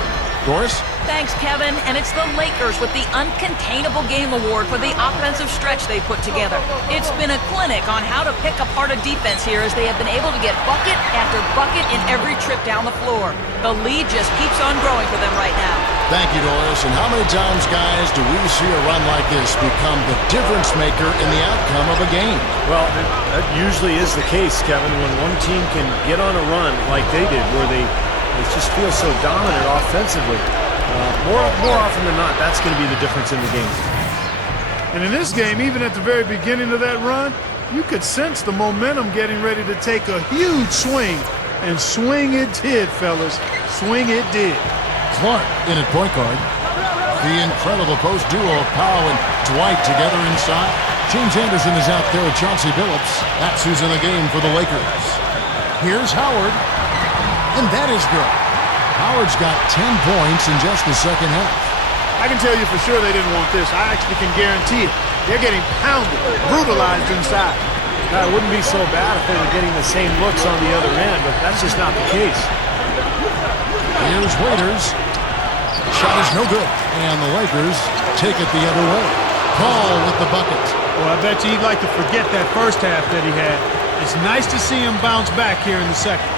Doris? Thanks, Kevin. And it's the Lakers with the Uncontainable Game Award for the offensive stretch they put together. It's been a clinic on how to pick apart a defense here as they have been able to get bucket after bucket in every trip down the floor. The lead just keeps on growing for them right now. Thank you, Doris. And how many times, guys, do we see a run like this become the difference maker in the outcome of a game? Well, that usually is the case, Kevin, when one team can get on a run like they did, where they just feel so dominant offensively. More often than not, that's going to be the difference in the game. And in this game, even at the very beginning of that run, you could sense the momentum getting ready to take a huge swing. And swing it did, fellas. Swing it did. Clark in at point guard. The incredible post duo of Powell and Dwight together inside. James Anderson is out there with Chauncey Billups. That's who's in the game for the Lakers. Here's Howard. And that is good. Howard's got 10 points in just the second half. I can tell you for sure they didn't want this. I actually can guarantee it. They're getting pounded, brutalized inside. Now, it wouldn't be so bad if they were getting the same looks on the other end, but that's just not the case. Here's Waiters. Shot is no good. And the Lakers take it the other way. Paul with the bucket. Well, I bet you he'd like to forget that first half that he had. It's nice to see him bounce back here in the second.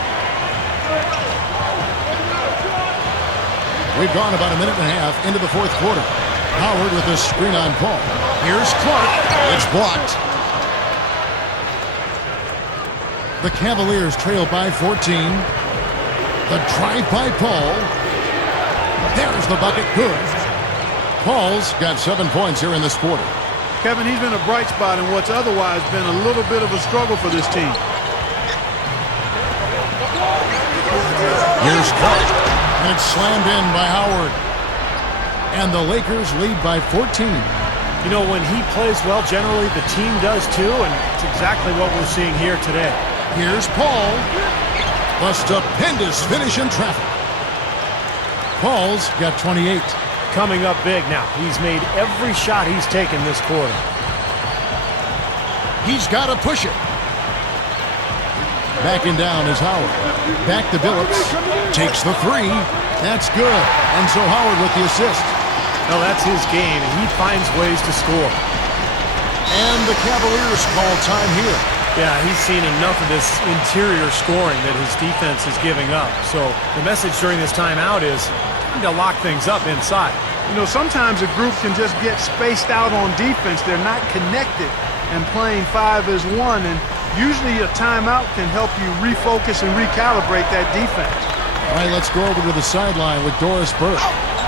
We've gone about a minute and a half into the fourth quarter. Howard with a screen on Paul. Here's Clark. It's blocked. The Cavaliers trail by 14. The drive by Paul. There's the bucket. Good. Paul's got 7 points here in this quarter. Kevin, he's been a bright spot in what's otherwise been a little bit of a struggle for this team. Here's Clark. And it's slammed in by Howard. And the Lakers lead by 14. You know, when he plays well, generally the team does too, and it's exactly what we're seeing here today. Here's Paul. The stupendous finish in traffic. Paul's got 28. Coming up big now. He's made every shot he's taken this quarter. He's got to push it. Backing down is Howard. Back to Billups. Takes the three. That's good. And so Howard with the assist. No, that's his game, and he finds ways to score. And the Cavaliers call time here. Yeah, he's seen enough of this interior scoring that his defense is giving up. So the message during this timeout is time to lock things up inside. You know, sometimes a group can just get spaced out on defense. They're not connected and playing 5 as 1. And usually a timeout can help you refocus and recalibrate that defense. All right, let's go over to the sideline with Doris Burke.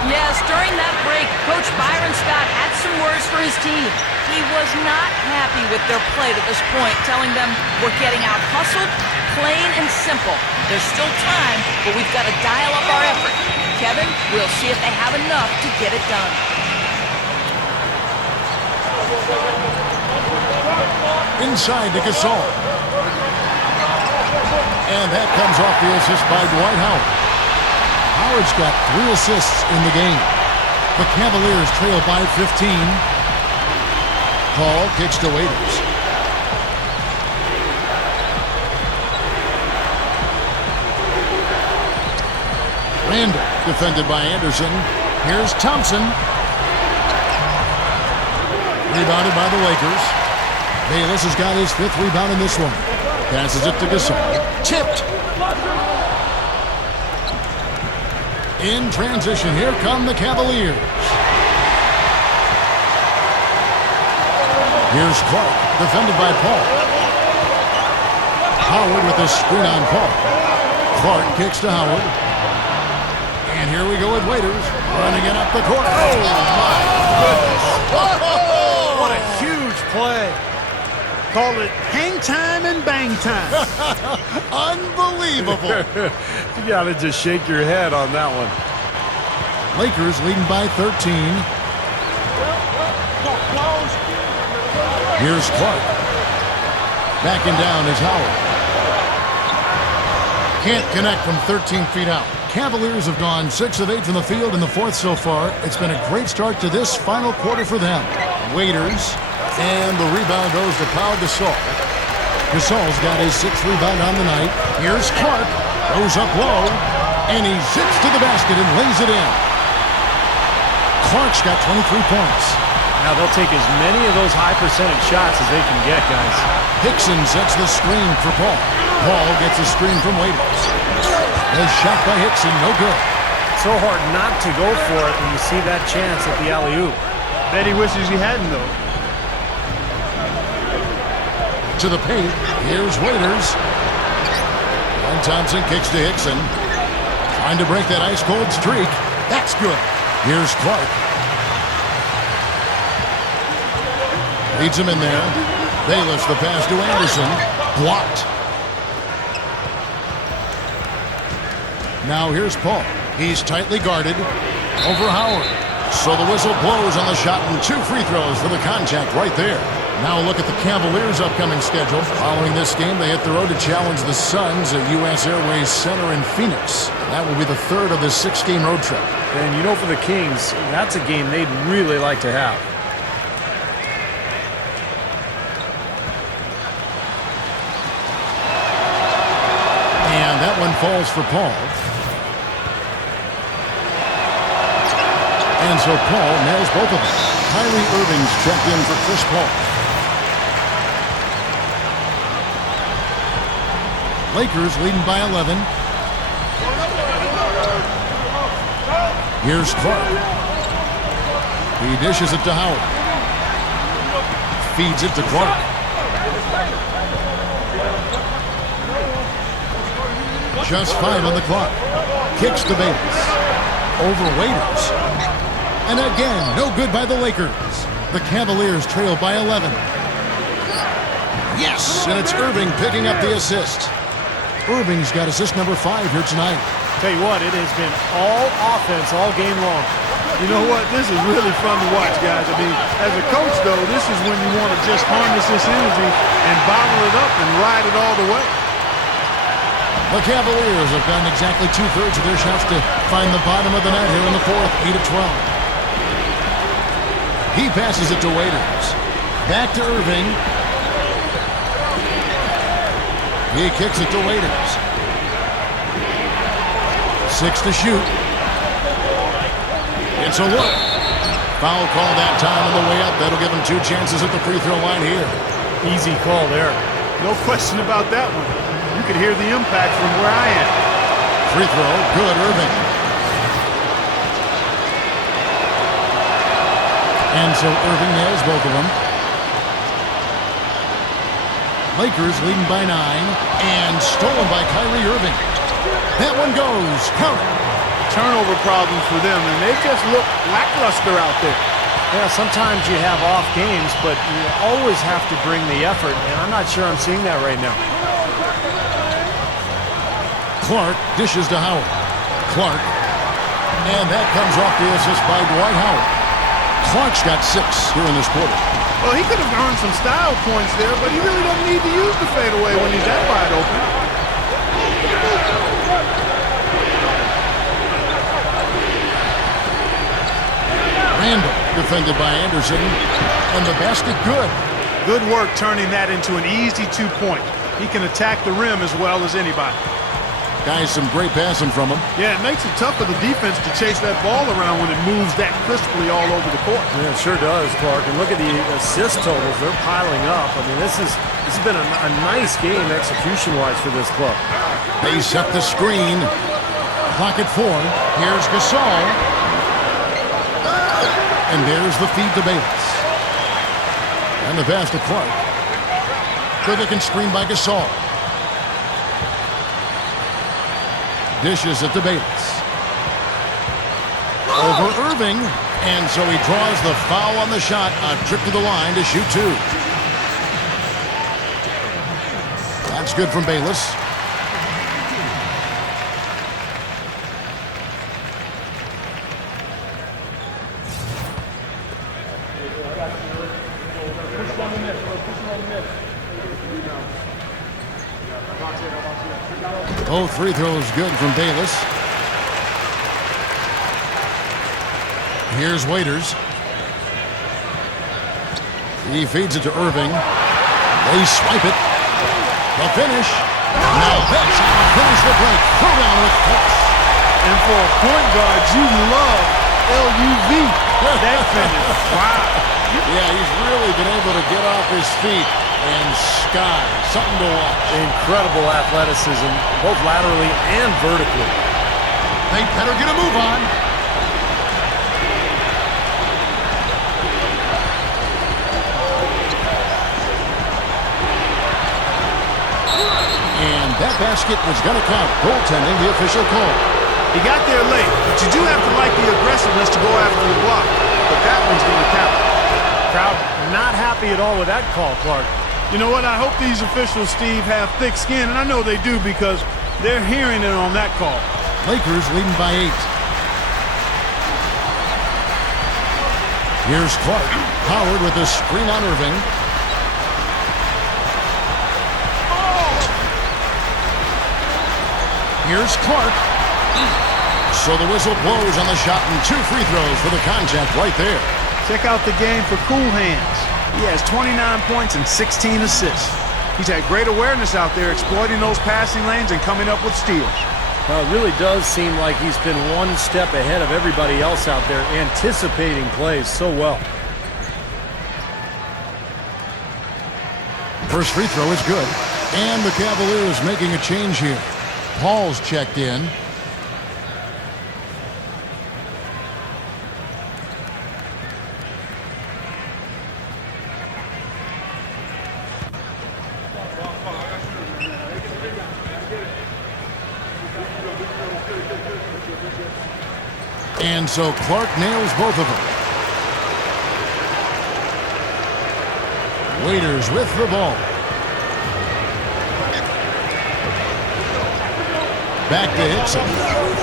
Yes, during that break, Coach Byron Scott had some words for his team. He was not happy with their play to this point, telling them we're getting out hustled, plain and simple. There's still time, but we've got to dial up our effort. Kevin, we'll see if they have enough to get it done. Inside to Gasol. And that comes off the assist by Dwight Howard. Howard's got 3 assists in the game. The Cavaliers trail by 15. Paul kicks to Waiters. Randall defended by Anderson. Here's Thompson. Rebounded by the Lakers. Bayless has got his 5th rebound in this one. Passes it to Gasol. Tipped. In transition, here come the Cavaliers. Here's Clark, defended by Paul. Howard with a screen on Paul. Clark kicks to Howard. And here we go with Waiters, running it up the court. Oh, my goodness. What a huge play. Call it hang time and bang time. Unbelievable. You got to just shake your head on that one. Lakers leading by 13. Here's Clark. Backing down is Howard. Can't connect from 13 feet out. Cavaliers have gone 6 of 8 from the field in the 4th so far. It's been a great start to this final quarter for them. Waiters. And the rebound goes to Pau Gasol. Gasol's got his 6th rebound on the night. Here's Clark. Goes up low. And he zips to the basket and lays it in. Clark's got 23 points. Now they'll take as many of those high percentage shots as they can get, guys. Hickson sets the screen for Paul. Paul gets a screen from Waiters. A shot by Hickson, no good. So hard not to go for it when you see that chance at the alley-oop. Bet he wishes he hadn't, though. To the paint. Here's Waiters. And Thompson kicks to Hickson. Trying to break that ice-cold streak. That's good. Here's Clark. Leads him in there. Bayless the pass to Anderson. Blocked. Now here's Paul. He's tightly guarded. Over Howard. So the whistle blows on the shot and 2 free throws for the contact right there. Now look at the Cavaliers' upcoming schedule. Following this game, they hit the road to challenge the Suns at U.S. Airways Center in Phoenix. That will be the 3rd of this 6-game road trip. And you know, for the Kings, that's a game they'd really like to have. And that one falls for Paul. And so Paul nails both of them. Kyrie Irving's checked in for Chris Paul. Lakers leading by 11. Here's Clark. He dishes it to Howard. Feeds it to Clark. Just 5 on the clock. Kicks to Bayless. Over Waiters. And again, no good by the Lakers. The Cavaliers trail by 11. Yes, and it's Irving picking up the assist. Irving's got assist number 5 here tonight. Tell you what, it has been all offense all game long. You know what? This is really fun to watch, guys. I mean, as a coach, though, this is when you want to just harness this energy and bottle it up and ride it all the way. The Cavaliers have gotten exactly 2/3 of their shots to find the bottom of the net here in the 4th, 8 of 12. He passes it to Waiters. Back to Irving. He kicks it to Waiters. 6 to shoot. It's a look. Foul call that time on the way up. That'll give him 2 chances at the free throw line here. Easy call there. No question about that one. You could hear the impact from where I am. Free throw, good, Irving. And so Irving nails both of them. Lakers leading by 9, and stolen by Kyrie Irving. That one goes. Count it. Turnover problems for them, and they just look lackluster out there. Yeah, sometimes you have off games, but you always have to bring the effort, and I'm not sure I'm seeing that right now. Clark dishes to Howard. Clark. And that comes off the assist by Dwight Howard. Clark's got 6 here in this quarter. Well, he could have earned some style points there, but he really doesn't need to use the fadeaway when he's that wide open. Randall defended by Anderson, and the basket good. Good work turning that into an easy 2-point. He can attack the rim as well as anybody. Guys, some great passing from him. Yeah, it makes it tough for the defense to chase that ball around when it moves that crisply all over the court. Yeah, it sure does, Clark. And look at the assist totals. They're piling up. I mean, this has been a nice game execution-wise for this club. They set the screen. Clock at 4. Here's Gasol. And there's the feed to Bayless. And the pass to Clark. Good looking screen by Gasol. Dishes it to Bayless. Over Irving. And so he draws the foul on the shot. A trip to the line to shoot 2. That's good from Bayless. Both free throws good from Bayless. Here's Waiters. He feeds it to Irving. They swipe it. The finish. Now that's how to finish the break. Throw down with force. And for a point guard, you love LUV. That finish. Wow. Yeah, he's really been able to get off his feet and sky. Something to watch. Incredible athleticism, both laterally and vertically. They better get a move on. And that basket was going to count. Goaltending, the official call. He got there late, but you do have to like the aggressiveness to go after the block. But that one's going to count. Crowd not happy at all with that call, Clark. You know what? I hope these officials, Steve, have thick skin, and I know they do because they're hearing it on that call. Lakers leading by 8. Here's Clark. Howard with a screen on Irving. Here's Clark. So the whistle blows on the shot and 2 free throws for the contact right there. Check out the game for Cool Hands. He has 29 points and 16 assists. He's had great awareness out there, exploiting those passing lanes and coming up with steals. Well, it really does seem like he's been one step ahead of everybody else out there, anticipating plays so well. First free throw is good. And the Cavaliers making a change here. Paul's checked in. And so Clark nails both of them. Waiters with the ball. Back to Hickson.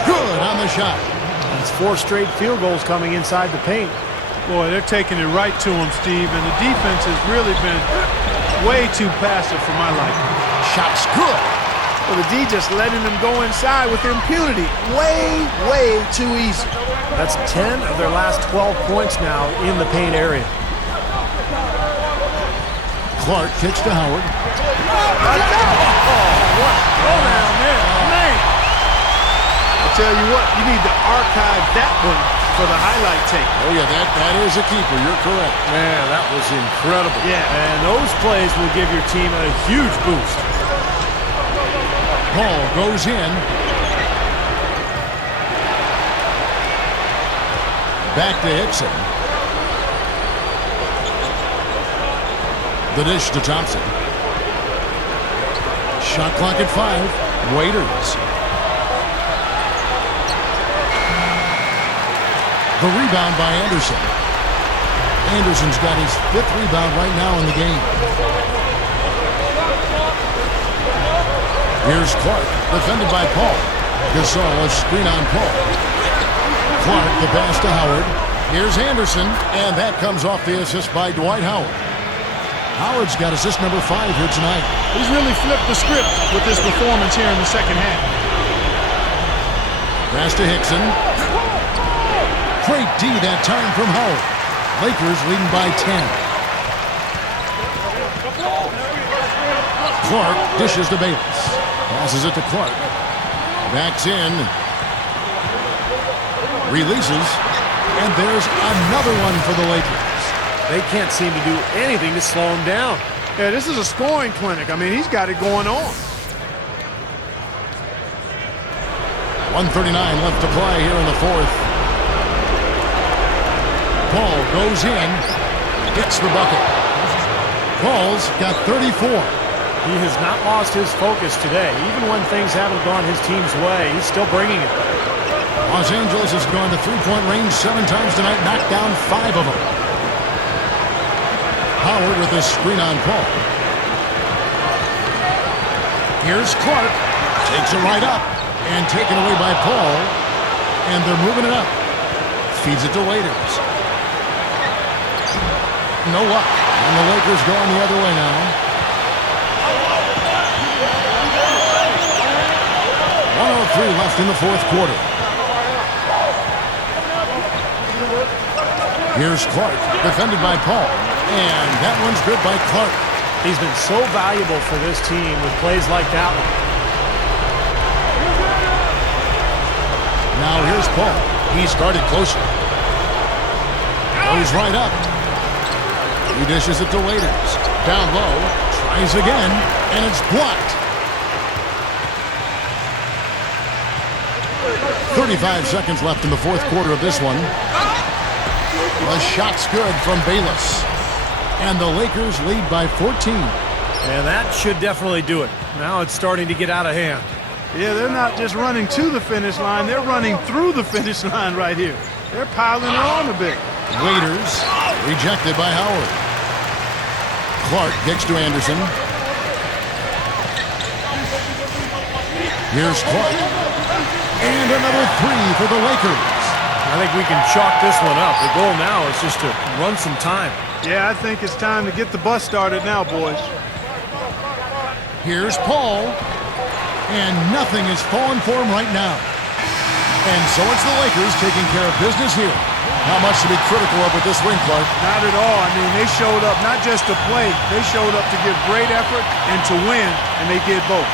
Good on the shot. That's 4 straight field goals coming inside the paint. Boy, they're taking it right to him, Steve, and the defense has really been way too passive for my liking. Shot's good. Well, the D just letting them go inside with impunity. Way too easy. That's 10 of their last 12 points now in the paint area. Clark kicks to Howard. What a down there, man. I tell you what, you need to archive that one for the highlight tape. Oh, yeah, that is a keeper. You're correct. Man, that was incredible. Yeah. And those plays will give your team a huge boost. Paul goes in. Back to Hickson. The dish to Thompson. Shot clock at 5. Waiters. The rebound by Anderson. Anderson's got his 5th rebound right now in the game. Here's Clark, defended by Paul. Gasol, a screen on Paul. Clark, the pass to Howard. Here's Anderson, and that comes off the assist by Dwight Howard. Howard's got assist number 5 here tonight. He's really flipped the script with this performance here in the second half. Pass to Hickson. Great D that time from Howard. Lakers leading by 10. Clark dishes to Bayless. Passes it to Clark. Backs in. Releases. And there's another one for the Lakers. They can't seem to do anything to slow him down. Yeah, this is a scoring clinic. I mean, he's got it going on. 1:39 left to play here in the 4th. Paul goes in. Gets the bucket. Paul's got 34. He has not lost his focus today. Even when things haven't gone his team's way, he's still bringing it. Los Angeles has gone to three-point range 7 times tonight, knocked down 5 of them. Howard with a screen on Paul. Here's Clark. Takes it right up and taken away by Paul. And they're moving it up. Feeds it to Waiters. No luck. And the Lakers going the other way now. 1:03 left in the 4th quarter. Here's Clark, defended by Paul. And that one's good by Clark. He's been so valuable for this team with plays like that one. Now here's Paul. He's guarded closer. Goes right up. He dishes it to Waiters. Down low. Tries again. And it's blocked. 35 seconds left in the fourth quarter of this one. The shot's good from Bayless. And the Lakers lead by 14. And that should definitely do it. Now it's starting to get out of hand. Yeah, they're not just running to the finish line. They're running through the finish line right here. They're piling it on a bit. Waiters rejected by Howard. Clark kicks to Anderson. Here's Clark. And another three for the Lakers. I think we can chalk this one up. The goal now is just to run some time. Yeah, I think it's time to get the bus started now, boys. Here's Paul. And nothing is falling for him right now. And so it's the Lakers taking care of business here. Not much to be critical of with this win, Clark. Not at all. I mean, they showed up not just to play. They showed up to give great effort and to win, and they did both.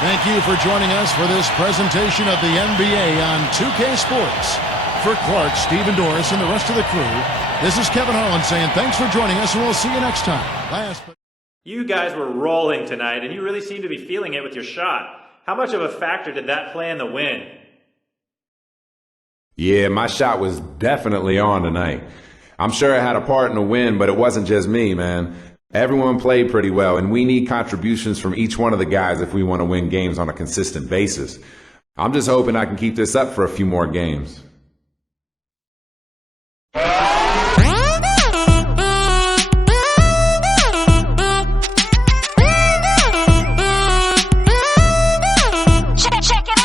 Thank you for joining us for this presentation of the NBA on 2K Sports. For Clark, Stephen Doris, and the rest of the crew, this is Kevin Harlan saying thanks for joining us, and we'll see you next time. You guys were rolling tonight, and you really seemed to be feeling it with your shot. How much of a factor did that play in the win? Yeah, my shot was definitely on tonight. I'm sure it had a part in the win, but it wasn't just me, man. Everyone played pretty well, and we need contributions from each one of the guys if we want to win games on a consistent basis. I'm just hoping I can keep this up for a few more games.